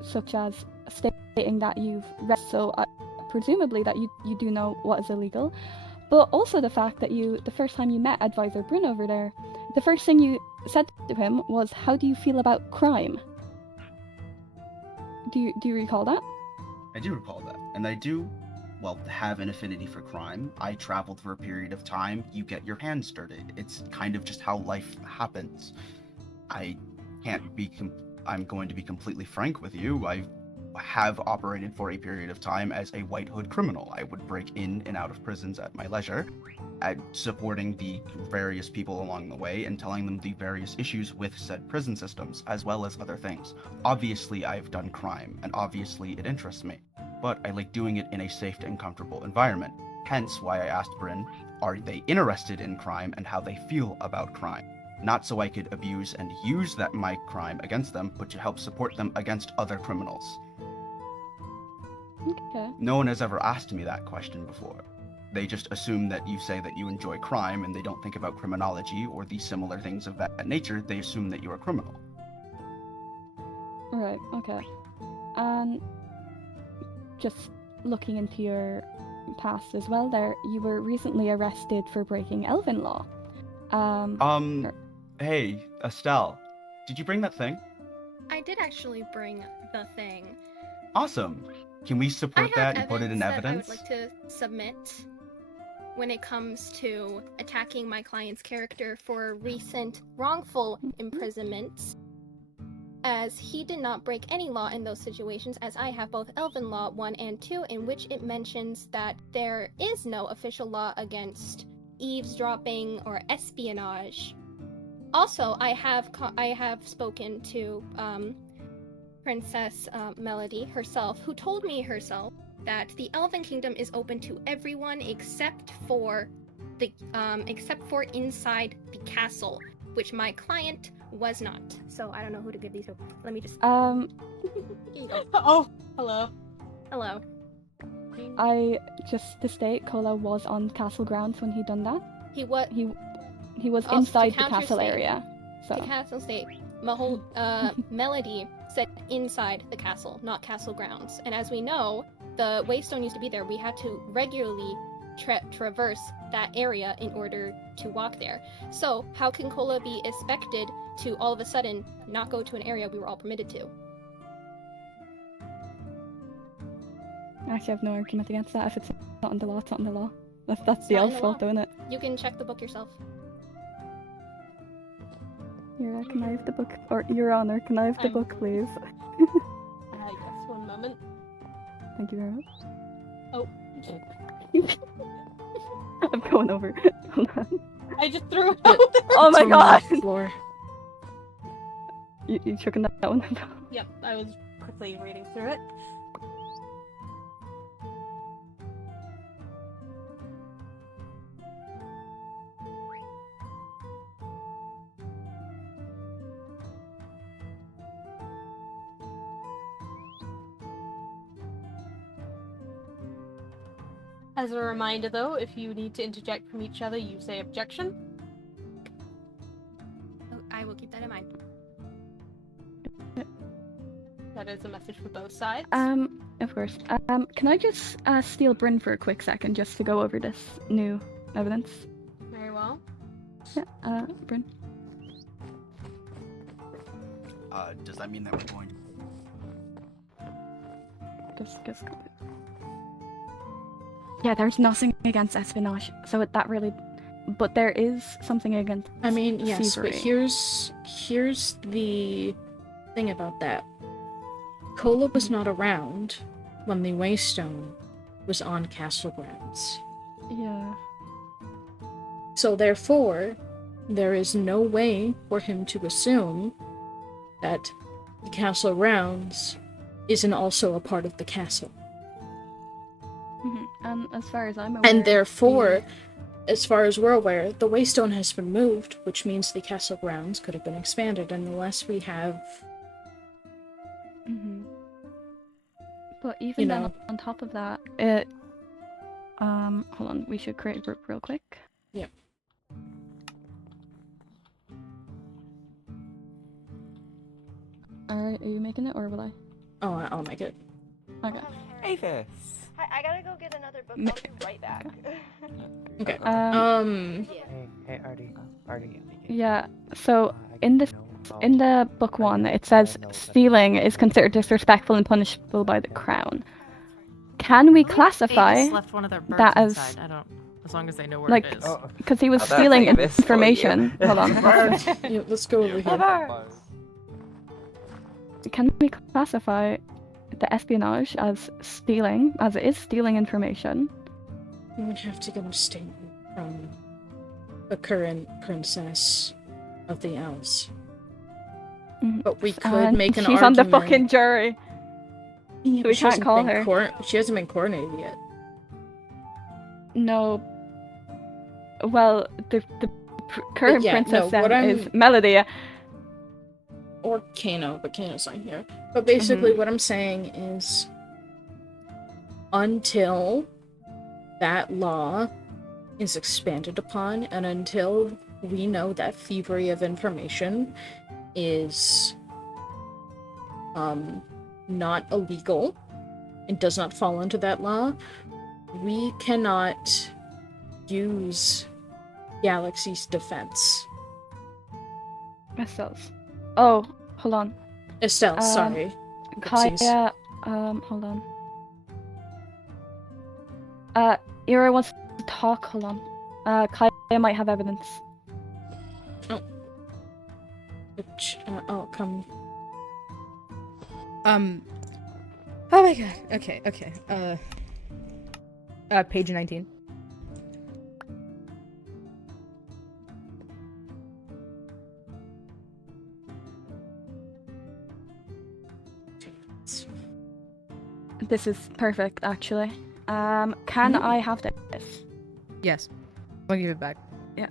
such as stating that you've read, so presumably that you do know what is illegal, but also the fact that the first time you met Advisor Bryn over there, the first thing you said to him was, "How do you feel about crime?" Do you recall that? I do recall that, and I do, have an affinity for crime. I traveled for a period of time. You get your hands dirty. It's kind of just how life happens. I'm going to be completely frank with you. I have operated for a period of time as a white hood criminal. I would break in and out of prisons at my leisure, supporting the various people along the way and telling them the various issues with said prison systems, as well as other things. Obviously, I've done crime, and obviously it interests me, but I like doing it in a safe and comfortable environment. Hence why I asked Bryn, are they interested in crime and how they feel about crime? Not so I could abuse and use my crime against them, but to help support them against other criminals. Okay. No one has ever asked me that question before. They just assume that you say that you enjoy crime and they don't think about criminology or the similar things of that nature. They assume that you're a criminal. Right, okay. And just looking into your past as well there, you were recently arrested for breaking Elven law. Hey, Estelle, did you bring that thing? I did actually bring the thing. Awesome. Can we support that and put it in evidence? I would like to submit when it comes to attacking my client's character for recent wrongful imprisonments, as he did not break any law in those situations, as I have both Elven Law 1 and 2, in which it mentions that there is no official law against eavesdropping or espionage. Also, I have spoken to Princess Melody herself, who told me herself that the Elven Kingdom is open to everyone except for inside the castle, which my client was not. So I don't know who to give these to. Let me just. Oh, hello. Hello. Just to state, Kola was on castle grounds when he done that. He was inside the castle area. So. The castle state. Melody said inside the castle, not castle grounds. And as we know, the Waystone used to be there. We had to regularly traverse that area in order to walk there. So how can Kola be expected to all of a sudden not go to an area we were all permitted to? I actually have no argument against that. If it's not in the law, it's not in the law. That's the elf's fault, isn't it? You can check the book yourself. Eira, can I have the book? Or, Your Honor, can I have the book, please? Yes, one moment. Thank you very much. Oh. I'm going over. Hold on. I just threw it out there. Oh my god! Floor. You chucking that one? Yep, I was quickly reading through it. As a reminder, though, if you need to interject from each other, you say objection. Oh, I will keep that in mind. That is a message for both sides. Of course. Can I just steal Bryn for a quick second just to go over this new evidence? Very well. Yeah, Bryn. Does that mean that we're going to... Just yeah, there's nothing against espionage, so that really... But there is something against I mean, yes, thievery. but here's the thing about that. Cola was not around when the Waystone was on castle grounds. Yeah. So therefore, there is no way for him to assume that the castle grounds isn't also a part of the castle. And as far as I'm aware... And therefore, as far as we're aware, the Waystone has been moved, which means the castle grounds could have been expanded, and unless we have... But even then, on top of that, it... hold on, we should create a group real quick. Yep. Alright, are you making it, or will I? Oh, I'll make it. Okay. Avis. Hi, I gotta go get another book. I'll be right back. Okay. Hey, Artie. Yeah, so in the book one, it says stealing is considered disrespectful and punishable by the crown. Can we classify They just left one of their birds that as inside. I don't, as long as they know where like, it is. because he was I'll stealing take this for information. you. Hold on. Yeah, let's go over here. Can we classify the espionage as stealing, as it is stealing information? We would have to get a statement from the current princess of the Elves. But we could And make an she's argument. on the fucking jury. Yeah, So we she can't hasn't call been her. She hasn't been coronated yet. No. Well, the current yeah, princess no, what then I'm- is Melody. Or Kano, but Kano's not here. But basically Mhm. what I'm saying is until that law is expanded upon and until we know that thievery of information is not illegal and does not fall into that law, we cannot use Galaxy's defense. Estelle's. Oh, hold on. Estelle, sorry. Oopsies. Kaya, hold on. Eira wants to talk, hold on. Kaya might have evidence. Oh. Which, oh, come. Oh my god. Okay. Page 19. This is perfect, actually. Can I have this? Yes. I'll give it back. Yeah.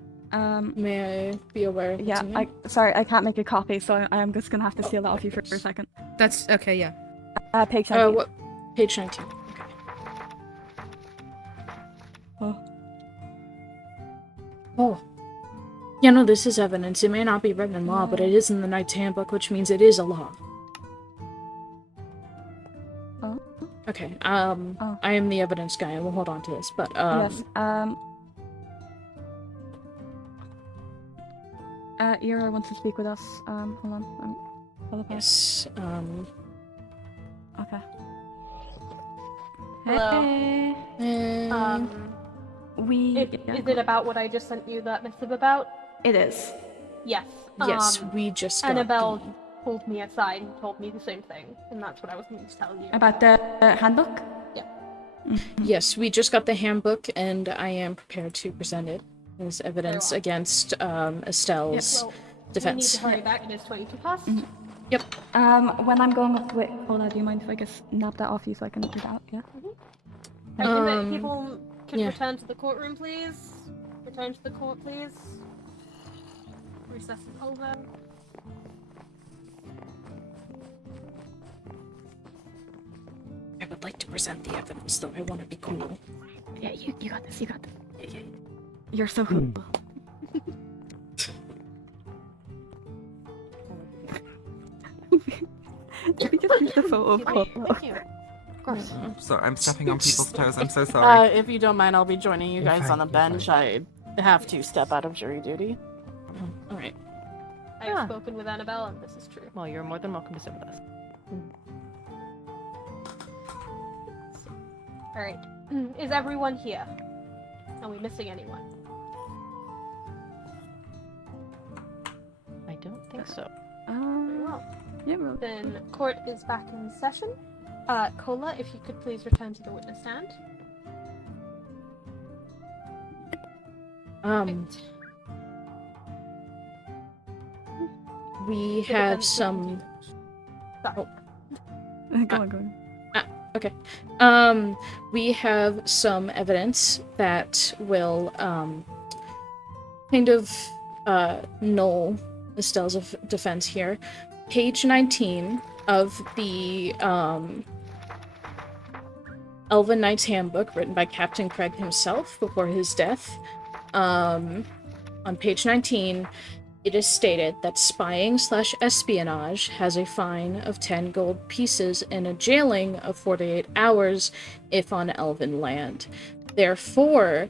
May I be aware of Yeah, sorry, I can't make a copy, so I'm just gonna have to steal that off you for a second. That's okay, yeah. Page 19. What? Page 19. Oh. Oh. Yeah, no, this is evidence. It may not be written in law, but it is in the Knight's Handbook, which means it is a law. Oh. Okay, I am the evidence guy. I will hold on to this, but, Yes, Eira wants to speak with us. Hold on. Yes, Okay. Hello. Hey. Is it about what I just sent you that missive about? It is. Yes. Yes, we just got Annabelle pulled me aside and told me the same thing, and that's what I was going to tell you. About the handbook? Yeah. Yes, we just got the handbook, and I am prepared to present it as evidence against Estelle's defense. We need to hurry back. It is 22 past. Yep. When I'm going up with Ola, do you mind if I just nab that off you so I can read it out? Yeah. People can yeah. return to the courtroom, please. Return to the court, please. Recess is over. I would like to present the evidence, though I want to be cool. Yeah, you got this. You got this. Yeah. You're so cool. Did we just use the photo of Cole? Thank you. Of course. So I'm stepping on people's toes. I'm so sorry. If you don't mind, I'll be joining you guys on the bench. I have to step out of jury duty. Alright. I have spoken with Annabelle, and this is true. Well, you're more than welcome to sit with us. Alright. Is everyone here? Are we missing anyone? I don't think so. Very well. Yeah, well. Then court is back in session. Cola, if you could please return to the witness stand. We have some. Sorry. Go on. Okay. We have some evidence that will kind of null Estelle's defense here. Page 19 of the Elven Knight's Handbook, written by Captain Craig himself before his death. On page 19, it is stated that spying/espionage has a fine of 10 gold pieces and a jailing of 48 hours if on Elven land. Therefore,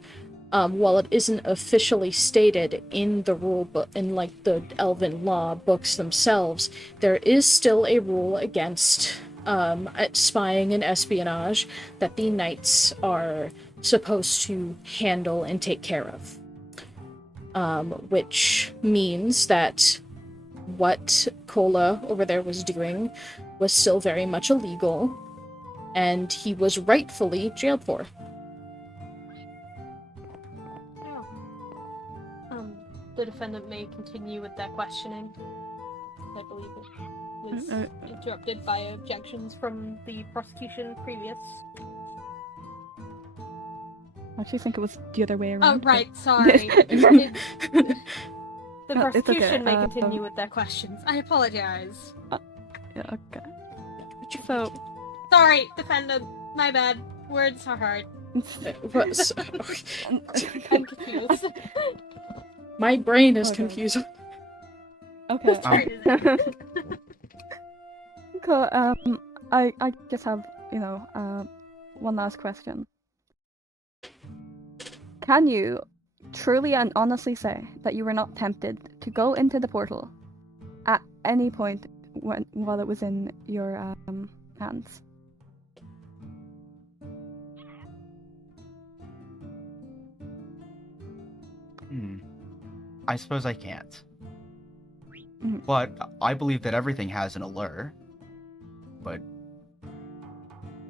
while it isn't officially stated in the rule book, in like the Elven law books themselves, there is still a rule against spying and espionage that the knights are supposed to handle and take care of. Which means that what Cola over there was doing was still very much illegal, and he was rightfully jailed for. The defendant may continue with their questioning. I believe it was interrupted by objections from the prosecution previous. I actually think it was the other way around. Oh, right, sorry. The prosecution may continue with their questions. I apologize. Yeah, okay. So... Sorry, defendant. My bad. Words are hard. I'm confused. My brain is confused. Okay. Cool. I just have, one last question. Can you truly and honestly say that you were not tempted to go into the portal at any point while it was in your hands? I suppose I can't. But I believe that everything has an allure. But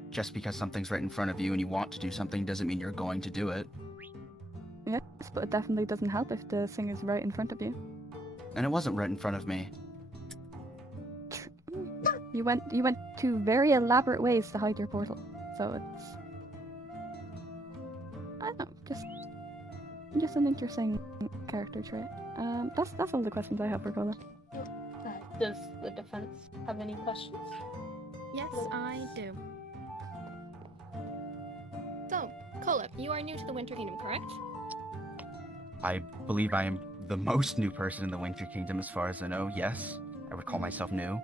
just because something's right in front of you and you want to do something doesn't mean you're going to do it. Yes, but it definitely doesn't help if the thing is right in front of you. And it wasn't right in front of me. You went to very elaborate ways to hide your portal, so it's... I don't know, just an interesting character trait. That's all the questions I have for Cola. Does the defense have any questions? Yes, I do. So, Cola, you are new to the Winter Kingdom, correct? I believe I am the most new person in the Winter Kingdom as far as I know, yes. I would call myself new.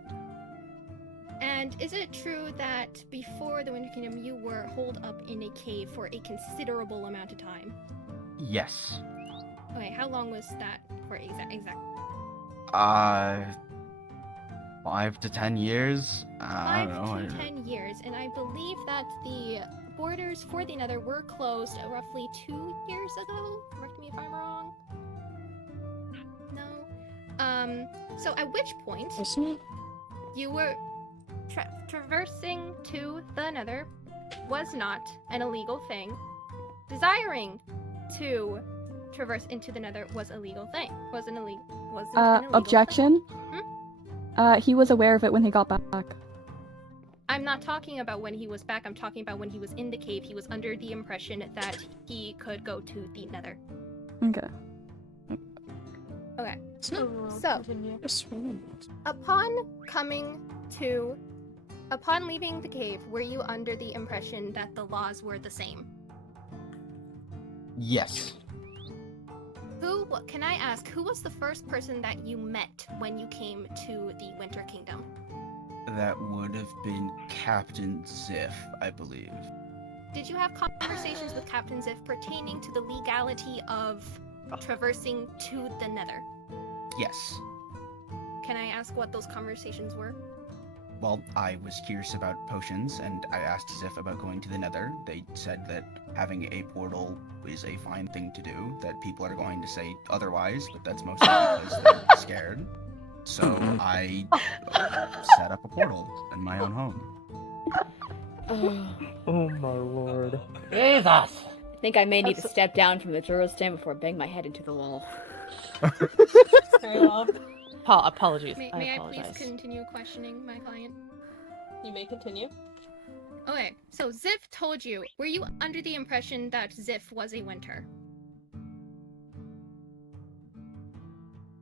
And is it true that before the Winter Kingdom you were holed up in a cave for a considerable amount of time? Yes. Okay, how long was that for exact? 5 to 10 years? I don't know. 5 to 10 years, and I believe that the borders for the Nether were closed roughly 2 years ago. Correct me if I'm wrong. No. So at which point you were traversing to the Nether was not an illegal thing. Desiring to traverse into the Nether was a legal thing. Wasn't an illegal objection? Thing. He was aware of it when he got back. I'm not talking about when he was back, I'm talking about when he was in the cave. He was under the impression that he could go to the Nether. Okay. Okay. So, upon leaving the cave, were you under the impression that the laws were the same? Yes. Can I ask, who was the first person that you met when you came to the Winter Kingdom? That would have been Captain Ziff, I believe. Did you have conversations with Captain Ziff pertaining to the legality of traversing to the Nether? Yes. Can I ask what those conversations were? Well, I was curious about potions, and I asked Ziff about going to the Nether. They said that having a portal is a fine thing to do, that people are going to say otherwise, but that's mostly because they're scared. So I set up a portal in my own home. Oh my lord. Jesus! I think I may need to step down from the juror stand before I bang my head into the wall. Very well. Apologies. May I please continue questioning my client? You may continue. Okay, so Ziff told you. Were you under the impression that Ziff was a winter?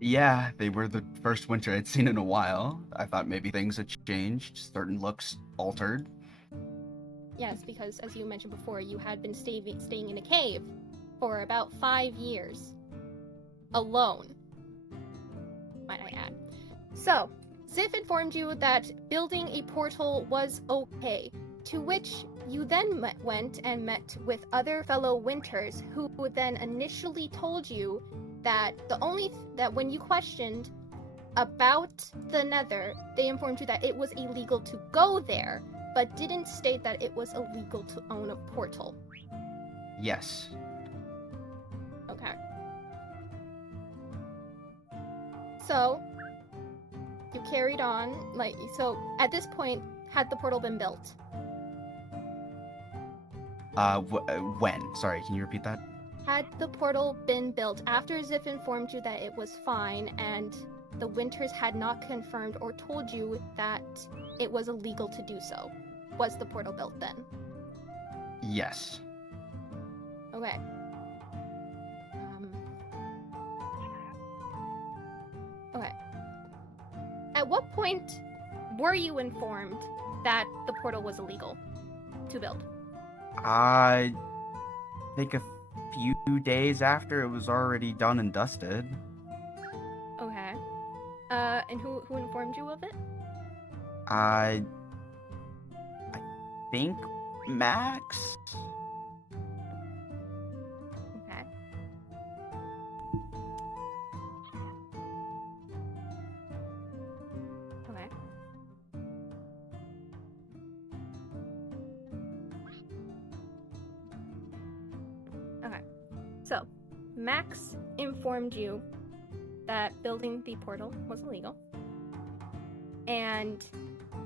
Yeah, they were the first winter I'd seen in a while. I thought maybe things had changed, certain looks altered. Yes, because as you mentioned before, you had been staying in a cave for about 5 years. Alone, might I add. So, Ziff informed you that building a portal was okay, to which you then went and met with other fellow Winters, who then initially told you that that when you questioned about the Nether, they informed you that it was illegal to go there, but didn't state that it was illegal to own a portal. Yes. Okay. So, you carried on, so at this point, had the portal been built? When? Sorry, can you repeat that? Had the portal been built after Ziff informed you that it was fine and the Winters had not confirmed or told you that it was illegal to do so? Was the portal built then? Yes. Okay. Okay. At what point were you informed that the portal was illegal to build? I think a few days after it was already done and dusted. Okay. And who informed you of it? I think Max? Okay. Okay. Okay. So, Max informed you that building the portal was illegal, and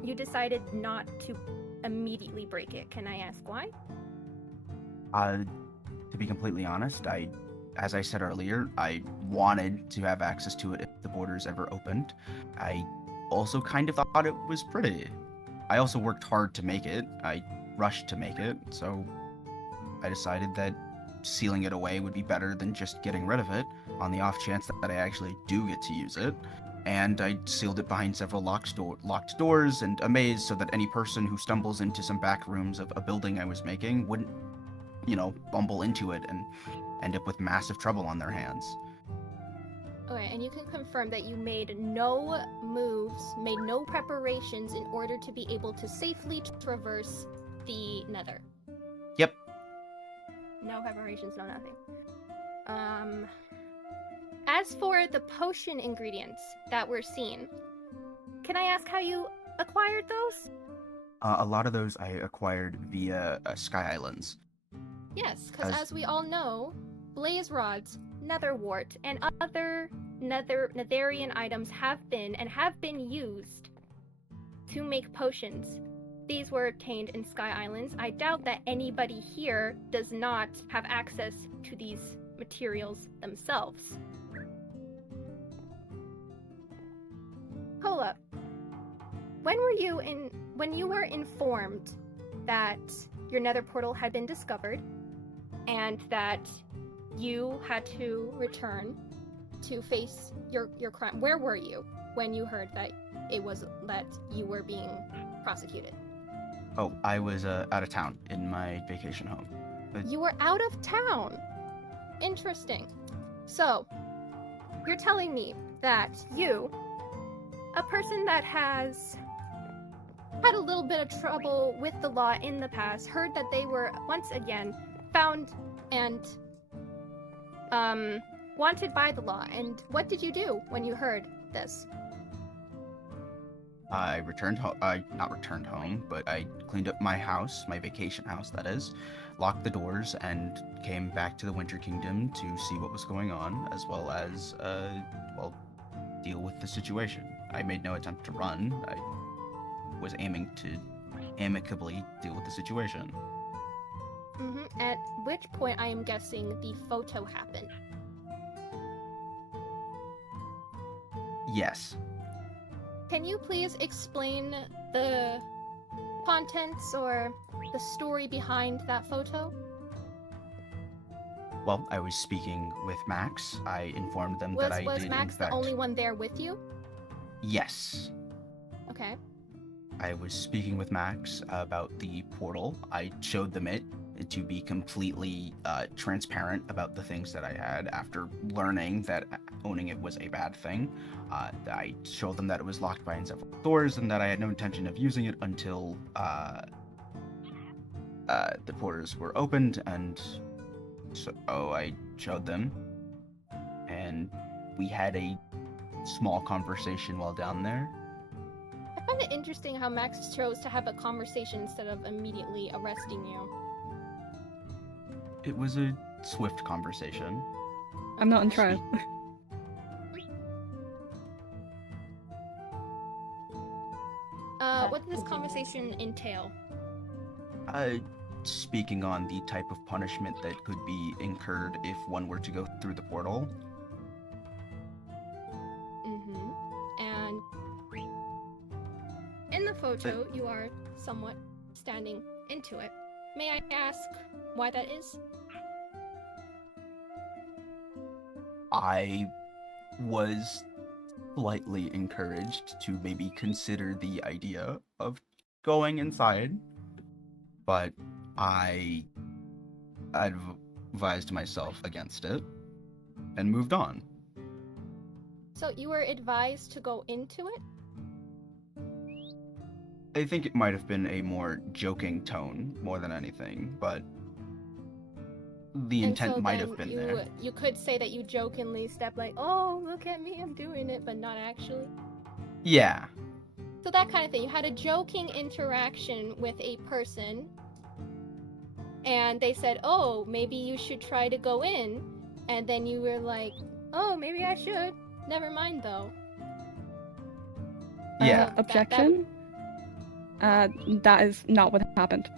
you decided not to immediately break it. Can I ask why? To be completely honest, as I said earlier, I wanted to have access to it if the borders ever opened. I also kind of thought it was pretty. I also worked hard to make it. I rushed to make it, so I decided that sealing it away would be better than just getting rid of it, on the off chance that I actually do get to use it. And I sealed it behind several locked doors and a maze so that any person who stumbles into some back rooms of a building I was making wouldn't, bumble into it and end up with massive trouble on their hands. Okay, and you can confirm that you made no moves, made no preparations in order to be able to safely traverse the Nether. Yep. No preparations, no nothing. As for the potion ingredients that were seen, can I ask how you acquired those? A lot of those I acquired via Sky Islands. Yes, because as we all know, blaze rods, netherwort, and other Netherian items have been used to make potions. These were obtained in Sky Islands. I doubt that anybody here does not have access to these materials themselves. Hold up. When you were informed that your nether portal had been discovered and that you had to return to face your crime, where were you when you heard that you were being prosecuted? Oh, I was out of town in my vacation home. You were out of town. Interesting. So, you're telling me that you, a person that has had a little bit of trouble with the law in the past, heard that they were once again found and wanted by the law. And what did you do when you heard this? I not returned home, but I cleaned up my house, my vacation house that is, locked the doors, and came back to the Winter Kingdom to see what was going on, as well as, deal with the situation. I made no attempt to run. I was aiming to amicably deal with the situation. At which point I am guessing the photo happened. Yes. Can you please explain the contents or the story behind that photo? Well, I was speaking with Max. I informed them that I Was did, Max in fact... the only one there with you? Yes. Okay. I was speaking with Max about the portal. I showed them it to be completely transparent about the things that I had after learning that owning it was a bad thing. I showed them that it was locked behind several doors and that I had no intention of using it until the portals were opened, and so I showed them, and we had a small conversation while down there. I find it interesting how Max chose to have a conversation instead of immediately arresting you. It was a swift conversation. I'm not on trial. What did this conversation entail? Speaking on the type of punishment that could be incurred if one were to go through the portal. And in the photo, you are somewhat standing into it. May I ask why that is? I was slightly encouraged to maybe consider the idea of going inside, but I advised myself against it and moved on. So you were advised to go into it? I think it might have been a more joking tone more than anything, but the intent might have been there. You could say that you jokingly stepped like, oh, look at me, I'm doing it, but not actually. Yeah. So that kind of thing. You had a joking interaction with a person, and they said, oh, maybe you should try to go in, and then you were like, oh, maybe I should. Never mind, though. Yeah. Objection? That is not what happened.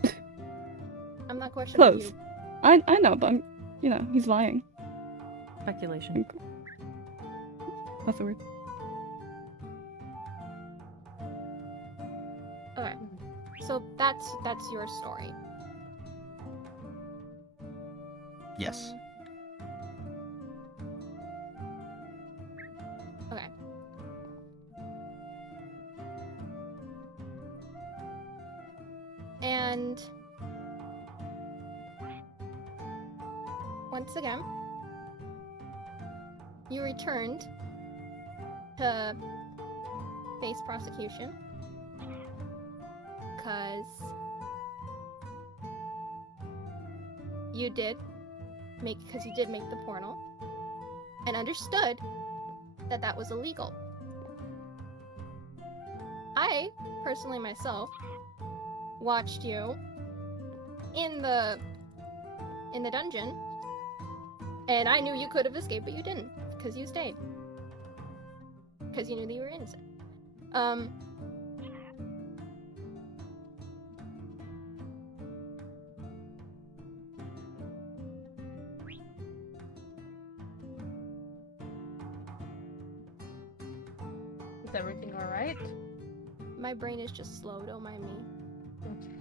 I'm not questioning Close. you. I know, but he's lying. Speculation. That's the word. Okay. So that's your story. Yes. Okay. And once again, you returned to face prosecution because you did make the portal and understood that that was illegal. I personally myself watched you in the dungeon, and I knew you could have escaped, but you didn't, because you stayed. Because you knew that you were innocent. Is everything alright? My brain is just slow, don't mind me. Okay.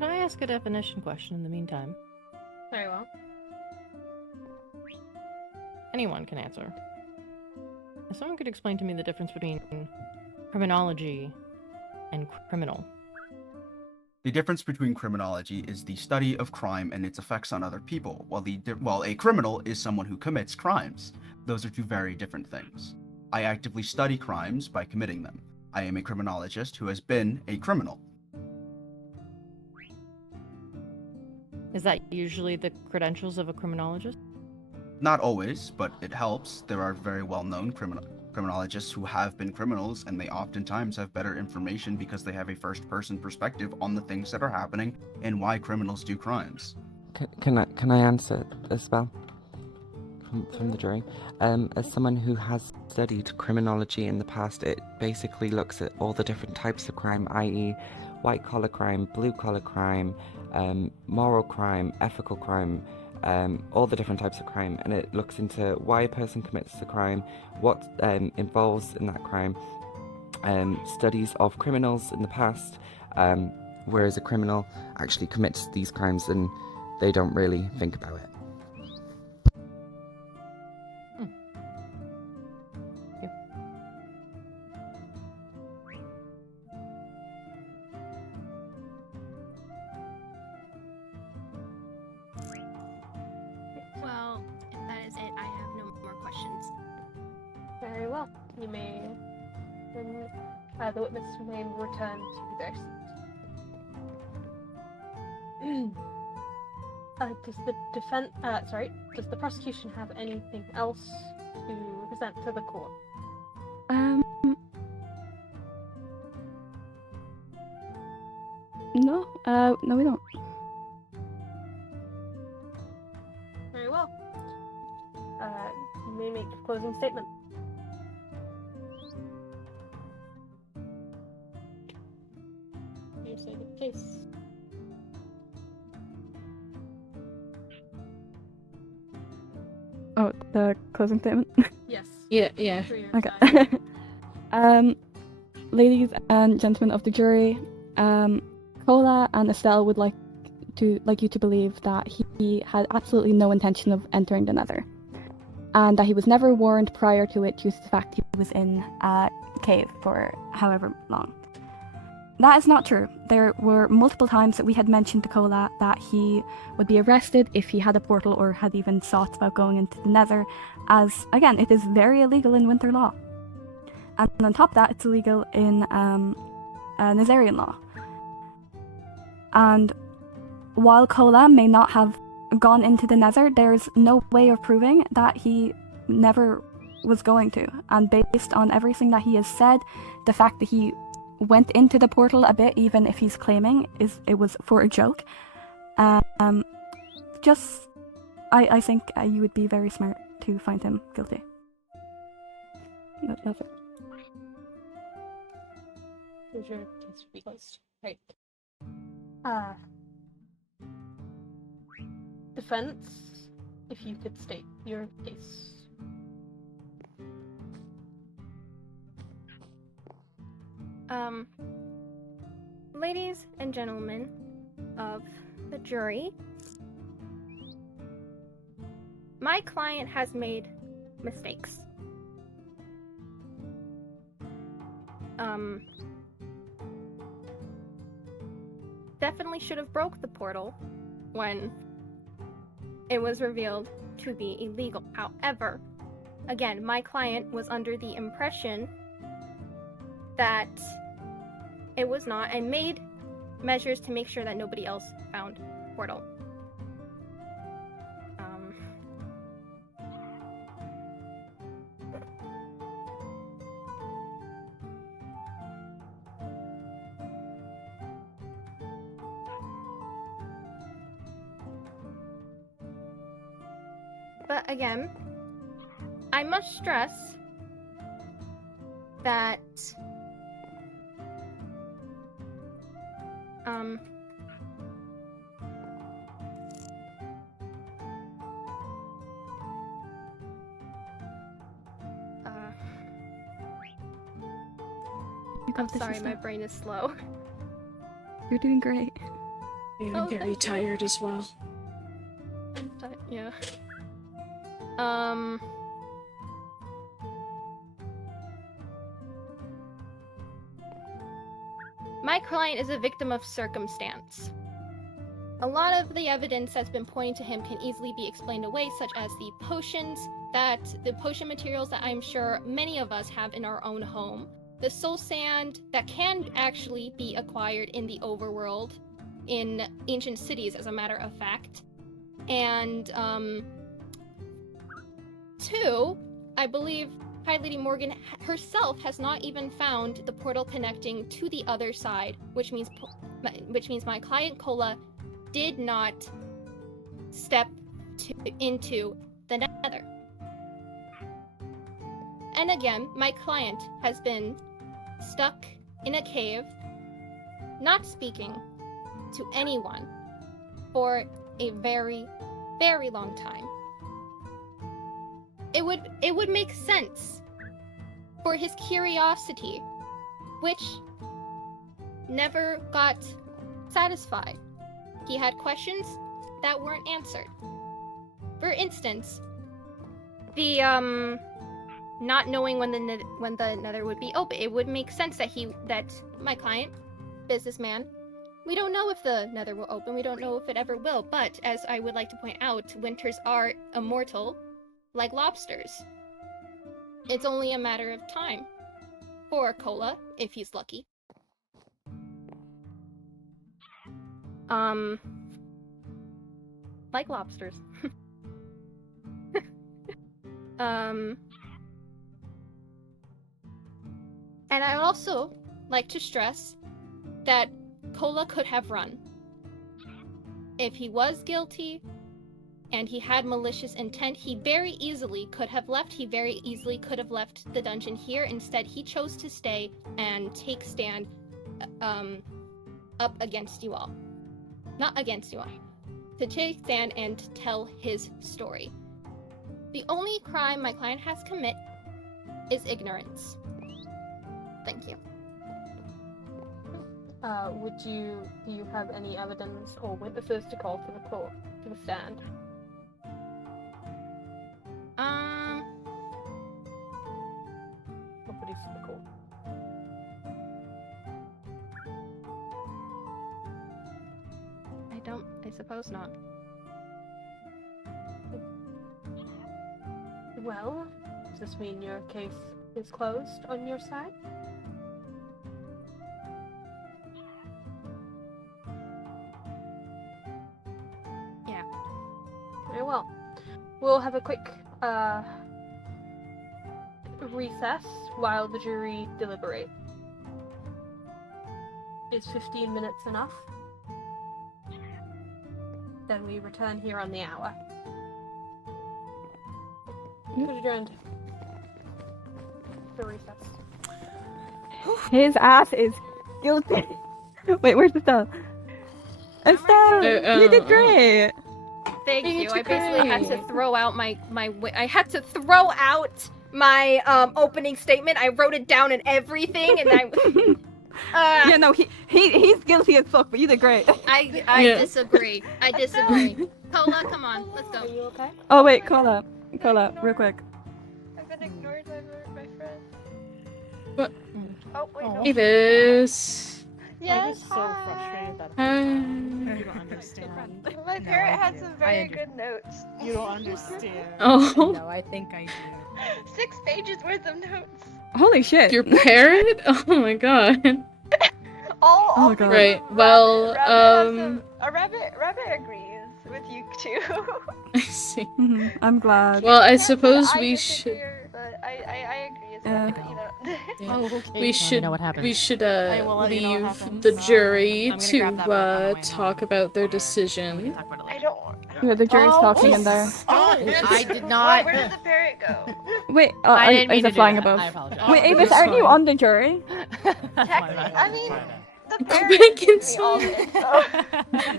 Can I ask a definition question in the meantime? Very well. Anyone can answer. If someone could explain to me the difference between criminology and criminal? The difference between criminology is the study of crime and its effects on other people, while a criminal is someone who commits crimes. Those are two very different things. I actively study crimes by committing them. I am a criminologist who has been a criminal. Is that usually the credentials of a criminologist? Not always, but it helps. There are very well-known criminologists who have been criminals, and they oftentimes have better information because they have a first-person perspective on the things that are happening and why criminals do crimes. Can I answer as well from the jury? As someone who has studied criminology in the past, it basically looks at all the different types of crime, i.e. white-collar crime, blue-collar crime, moral crime, ethical crime, all the different types of crime, and it looks into why a person commits the crime, what involves in that crime, studies of criminals in the past, whereas a criminal actually commits these crimes and they don't really think about it. Well, if that is it, I have no more questions. Very well. You may. Then the witness may return to their seat. Does the prosecution have anything else to present to the court? No, we don't. Very well. You may make your closing statement. You say the case. Oh, the closing statement? Yes. Yeah. Okay. Ladies and gentlemen of the jury, Cola and Estelle would like you to believe that he had absolutely no intention of entering the Nether, and that he was never warned prior to it due to the fact he was in a cave for however long. That is not true. There were multiple times that we had mentioned to Cola that he would be arrested if he had a portal or had even thoughts about going into the Nether, as, again, it is very illegal in Winter law. And on top of that, it's illegal in Nazarian law. And while Cola may not have gone into the Nether, there's no way of proving that he never was going to. And based on everything that he has said, the fact that he went into the portal a bit, even if he's claiming it was for a joke, I think you would be very smart to find him guilty. That's it. Here's your case be closed. Right. Defense, if you could state your case. Ladies and gentlemen of the jury, my client has made mistakes. Definitely should have broke the portal when it was revealed to be illegal. However, again, my client was under the impression that it was not, and made measures to make sure that nobody else found the portal. But again, I must stress that I'm sorry, my brain is slow. You're doing great. I'm very tired as well. Yeah. client is a victim of circumstance. A lot of the evidence that's been pointed to him can easily be explained away, such as the potion materials that I'm sure many of us have in our own home, the soul sand that can actually be acquired in the overworld, in ancient cities, as a matter of fact, and 2, I believe High Lady Morgan herself has not even found the portal connecting to the other side, which means my client Cola did not step into the nether. And again, my client has been stuck in a cave, not speaking to anyone for a very, very long time. It would make sense for his curiosity, which never got satisfied. He had questions that weren't answered. For instance, the not knowing when the nether would be open. It would make sense that my client, businessman, we don't know if the nether will open. We don't know if it ever will. But as I would like to point out, winters are immortal, like lobsters. It's only a matter of time for Cola, if he's lucky. Like lobsters. And I would also like to stress that Cola could have run. If he was guilty and he had malicious intent, he very easily could have left. He very easily could have left the dungeon here. Instead, he chose to stay and take stand up against you all. Not against you all. To take stand and tell his story. The only crime my client has committed is ignorance. Thank you. Do you have any evidence or witnesses to call to the court, to the stand? Nobody's to the court. I suppose not. Well, does this mean your case is closed on your side? Yeah. Very well. We'll have a quick recess while the jury deliberate. Is 15 minutes enough? Then we return here on the hour. Could adjourned. The recess. His ass is guilty. Wait, where's Estelle? Estelle, you did great. Thank you. I basically had to throw out I had to throw out my opening statement. I wrote it down and everything, and yeah, no, he's guilty as fuck, but you did great. I disagree. I disagree. Cola, come on, let's go. Are you okay? Oh wait, Cola, real quick. I've been ignored by my friend. What? Oh wait, no. Avis. Yes, I'm so frustrated that you don't understand. My parent had some very good notes. You don't understand. Oh. No, I think I do. 6 pages worth of notes. Holy shit. Your parent? Oh my god. All my god. Right. Well, a rabbit agrees with you too. I see. I'm glad. Well, I suppose we should. But I agree as well. You know. Oh, okay. We should know what happens. we should I will let you know what leave happens. the jury I'm gonna grab that book on the way talk about their decision. I don't. Yeah, the jury's talking in there. I did not. Where did the parrot go? Wait, I didn't mean is to it do flying that. above? I apologize. Wait, Avis, aren't you on the jury? I mean, the Go parrot back gives me all inside. this, so.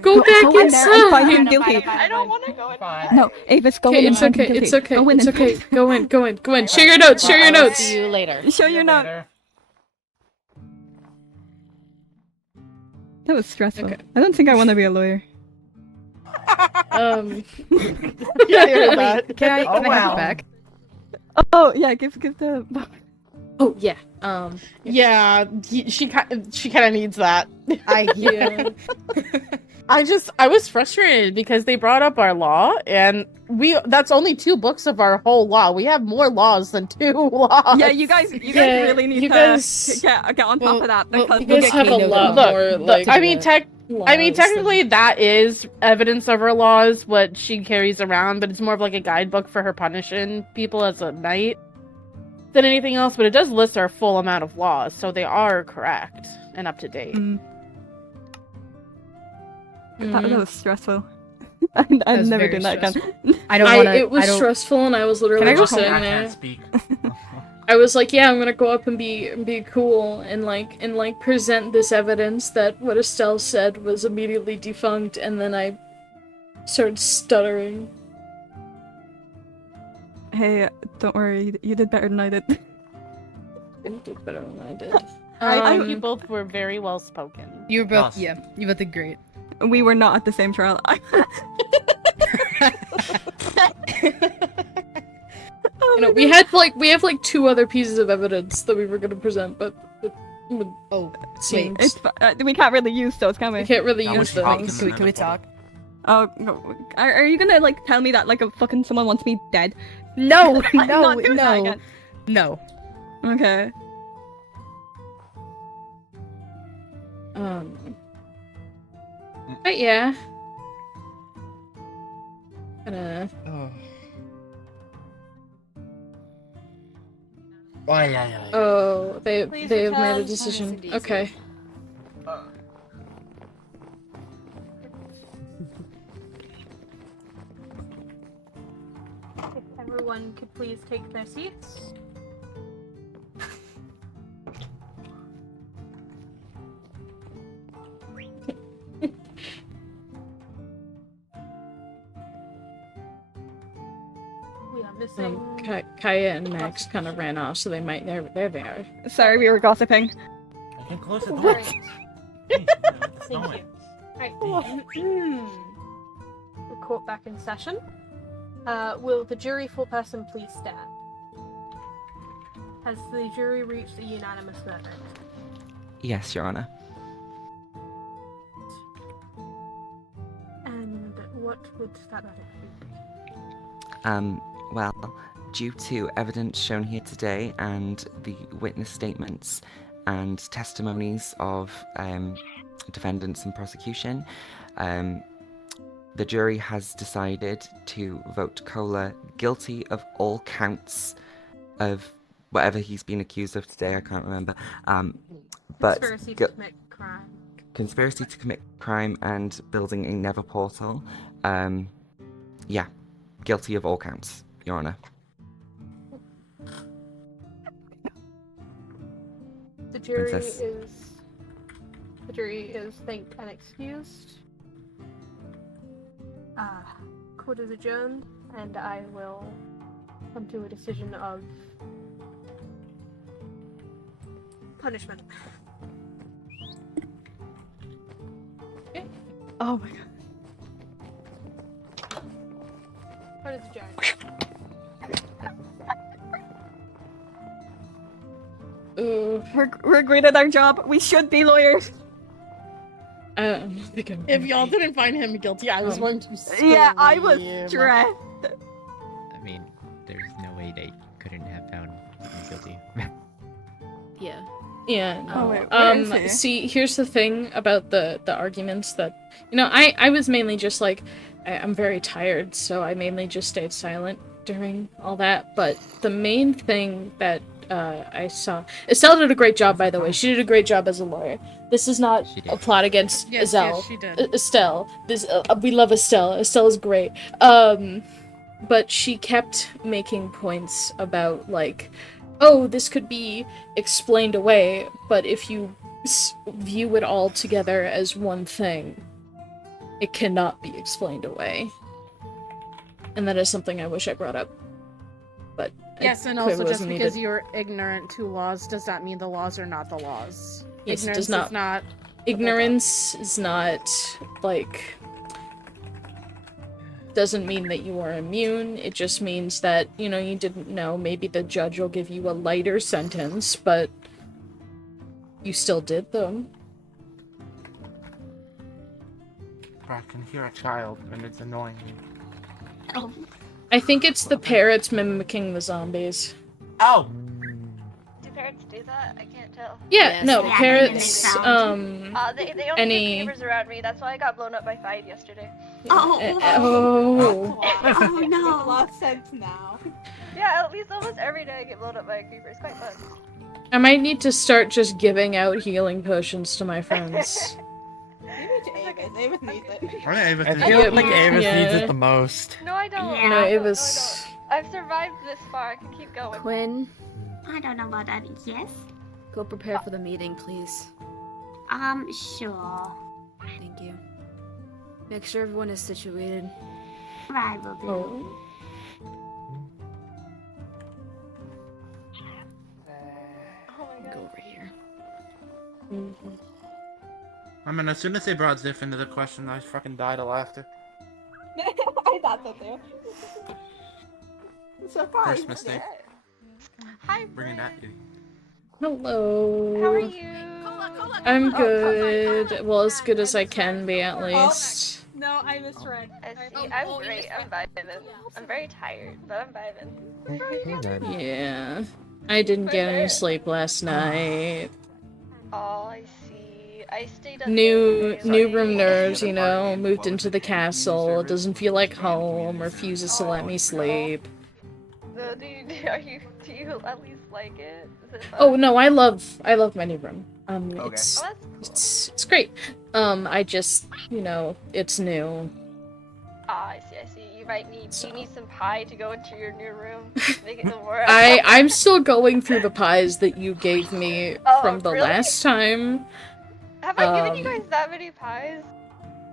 Go back Go in there and find him inside. guilty. I don't want to go in. No, Avis, go in Okay, and it's find him okay. guilty. It's okay. Go in It's and okay. Go in. Go in. Go in. Share your notes. Share your I will notes. see you later. Show your note. That was stressful. Okay. I don't think I want to be a lawyer. Yeah, you heard that. Can I Oh, have wow. it back? Oh yeah, give the. Oh yeah. Yeah, she kind of needs that. Yeah. I was frustrated because they brought up our law, and that's only 2 books of our whole law. We have more laws than 2 laws. Yeah, you guys really need to get on top of that because you guys have a lot more. Like, I mean, technically, that is evidence of her laws, what she carries around, but it's more of like a guidebook for her punishing people as a knight than anything else. But it does list our full amount of laws, so they are correct and up to date. That was stressful. I'd never do that again. It was stressful, and I was literally just sitting there. I was like, yeah, I'm gonna go up and be cool and present this evidence that what Estelle said was immediately defunct, and then I started stuttering. Hey, don't worry, you did better than I did. You did better than I did. I think you both were very well spoken. You were both, you both did great. We were not at the same trial. You know, we have like 2 other pieces of evidence that we were gonna present, but seems we can't really use those, can we? We can't really use those. Can we talk? Oh no! Are you gonna tell me that fucking someone wants me dead? No, I'm not doing that no, again. no. Okay. But yeah. Oh, they have made a decision. Okay. If everyone could please take their seats. We are missing. Kaya and Max kind of ran off, so they might. There they are. Sorry, we were gossiping. I can close the door. Thank you. Right. The court back in session. Will the jury foreperson please stand? Has the jury reached a unanimous verdict? Yes, Your Honor. And what would that verdict be? Well, due to evidence shown here today and the witness statements and testimonies of defendants and prosecution, the jury has decided to vote Kola guilty of all counts of whatever he's been accused of today. I can't remember. But Conspiracy to commit crime. Conspiracy to commit crime and building a nether portal. Yeah, guilty of all counts, Your Honor. The jury Princess. is thanked and excused. Court is adjourned, and I will come to a decision of punishment. Okay. Oh my god. Court is adjourned. We're great at our job. We should be lawyers. I don't think I'm. If y'all didn't find him guilty, I was going to scream. Yeah, I was stressed. I mean, there's no way they couldn't have found him guilty. Yeah. Yeah. No. Oh, wait, where is he? See, here's the thing about the arguments that I was mainly just like I'm very tired, so I mainly just stayed silent during all that. But the main thing that I saw, Estelle did a great job, by the way. She did a great job as a lawyer. This is not a plot against Estelle. Yes, she did. Estelle. This we love Estelle. Estelle is great. But she kept making points about like, oh, this could be explained away, but if you view it all together as one thing, it cannot be explained away. And that is something I wish I brought up. But yes, and clearly also just wasn't because needed. you're ignorant to laws does not mean the laws are not the laws. Yes, Ignorance it does not. is not. Ignorance is not like doesn't mean that you are immune. It just means that, you know, you didn't know. Maybe the judge will give you a lighter sentence, but you still did them. I can hear a child, and it's annoying me. Oh. I think it's the parrots mimicking the zombies. Oh! Do parrots do that? I can't tell. Yeah, no, Yeah, parrots, they only any... do creepers around me. That's why I got blown up by 5 yesterday. Oh. Oh. Oh no. Makes a lot of sense now. Yeah, at least almost every day I get blown up by a creeper. It's quite fun. I might need to start just giving out healing potions to my friends. Maybe to Avis. Avis needs it. I feel like Avis needs it the most. No, I don't. Yeah. No, I it don't. was... I've survived this far. I can keep going. Quinn, I don't know about that. Yes? go prepare for the meeting, please. Sure. Thank you. Make sure everyone is situated. Right, will do. Oh. Go over here. I mean, as soon as they brought Ziff into the question, I fucking died of laughter. I thought so too. Surprise! First mistake. Hi, Bringing that in. Hello. How are you? I'm good. Well, as good as I can be, at least. No, I misread. I'm great. I'm vibing. I'm very tired, but I'm vibing. Yeah. I didn't get any sleep last night. Oh, I see. I stayed up New late. room nerves, you know, moved into the castle, doesn't feel like home, refuses to let me sleep. So do you at least like it? Is it fun? Oh no, I love my new room. Okay. It's great. I just, you know, it's new. Ah, I see. You need some pie to go into your new room. Make it more. I'm still going through the pies that you gave me from the really? last time. Have I given you guys that many pies?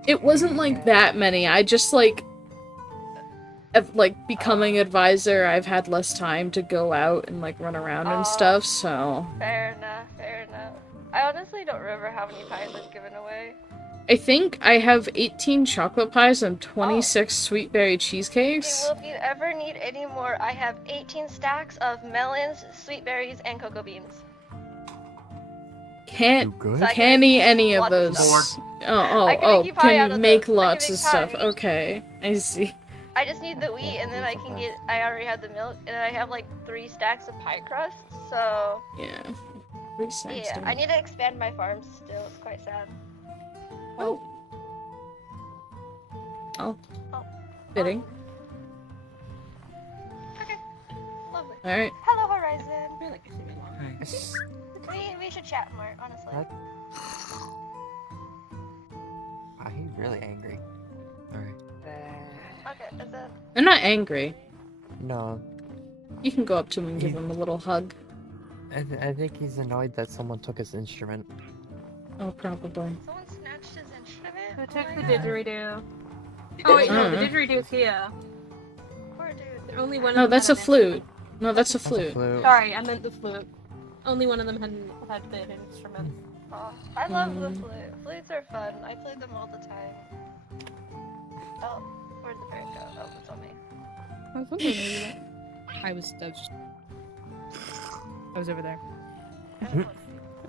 It wasn't like that many. I just becoming advisor, I've had less time to go out and like run around and stuff, so Fair enough. I honestly don't remember how many pies I've given away. I think I have 18 chocolate pies and 26 sweet berry cheesecakes. Okay, well, if you ever need any more, I have 18 stacks of melons, sweet berries, and cocoa beans. Can't So I can't eat any of lots of those. stuff. Oh, I can make you pie out can of make those. I can lots make of stuff. pie. Okay, I see. I just need the wheat, and then I already have the milk, and I have like 3 stacks of pie crust, so... Yeah. Yeah, I need to expand my farm still, it's quite sad. Oh. Fitting. Okay, lovely. Alright. Hello, Horizon! We should chat more, honestly. Wow, he's really angry. Alright. Okay, is it... I'm not angry. No, You can go up to him and give him a little hug. I think he's annoyed that someone took his instrument. Oh, probably. Someone snatched his instrument? Who took the my God. didgeridoo? Oh wait, no, the Uh-huh. didgeridoo's here. Poor dude. Only one of No, them that's a had an flute. No, that's a Flute. flute. Sorry, I meant the flute. Only one of them had the instrument. Oh, I love the flute. Flutes are fun. I play them all the time. Oh, where'd the bird go? Oh, it's on me. I was wondering where you went. I was over there.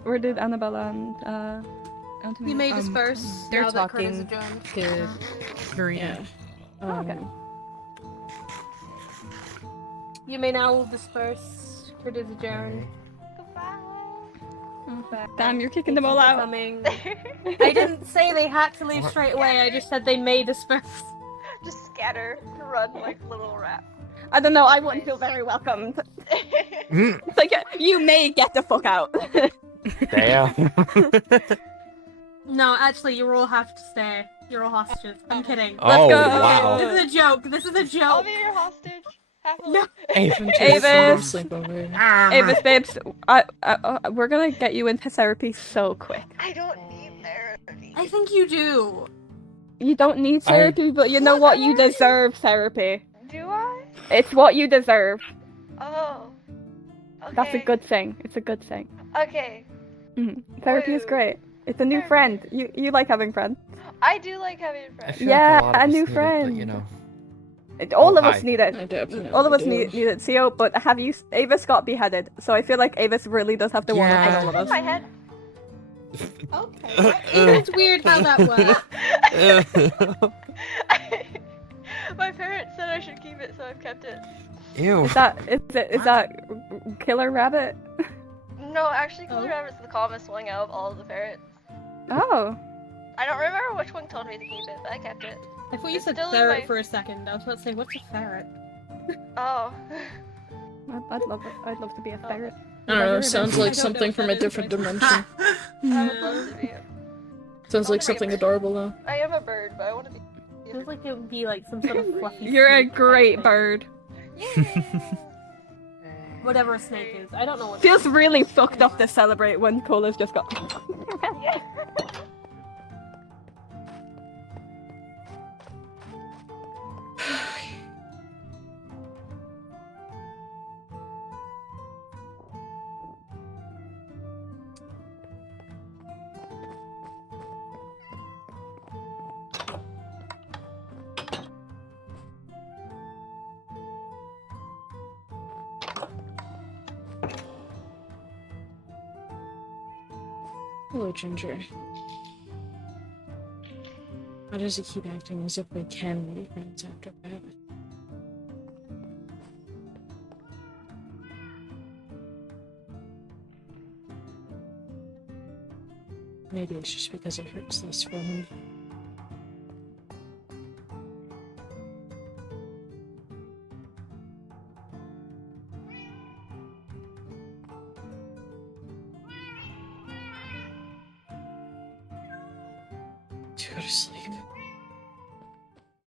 Where did Annabella and Anthony? You may disperse. They're now that Curtis talking adjourned. to Marina. Okay. You may now disperse. Curtis adjourned. Damn, you're kicking them all out. Coming. I didn't say they had to leave straight away. I just said they may disperse. Just scatter, run like little rats. I don't know, I wouldn't feel very welcomed. It's like, you may get the fuck out. Damn. No, actually, you all have to stay. You're all hostages. I'm kidding. Oh, Let's go. wow. This is a joke. This is a I'll joke. be your hostage. No. Avis, Sleepover. Avis, babes, we're gonna get you into therapy so quick. I don't need therapy. I think you do. You don't need therapy, but you know what? You deserve therapy. Do I? It's what you deserve. Oh. Okay. That's a good thing. It's a good thing. Okay. Therapy is great. It's a new friend. You like having friends. I do like having friends. I feel Yeah, like a lot of a us new need it, but, friend. you know. All Oh, of us hi. need it. I definitely All of us do. need it, Theo. But have you? Avis got beheaded, so I feel like Avis really does have to one up on all of us. My head. Okay. It's weird how that works. My parents said I should keep it, so I've kept it. Ew. Is that killer rabbit? No, actually, Killer Rabbit's the calmest one out of all of the parrots. Oh. I don't remember which one told me to keep it, but I kept it. I thought you It's said still in ferret my- for a second. I was about to say, what's a ferret? Oh. I'd love it. I'd love to be a ferret. I don't know, Whatever it sounds is. like something from a different dimension. I would love to be. Sounds like something adorable though. I am a bird, but I want to be. Feels like it would be like some sort of fluffy. You're a snake type great thing. bird. Whatever a snake is, I don't know what. Feels really fucked up to celebrate when Cola's just got. Hello, Ginger. Why does he keep acting as if we can be friends after that? Maybe it's just because it hurts less for him. To go to sleep.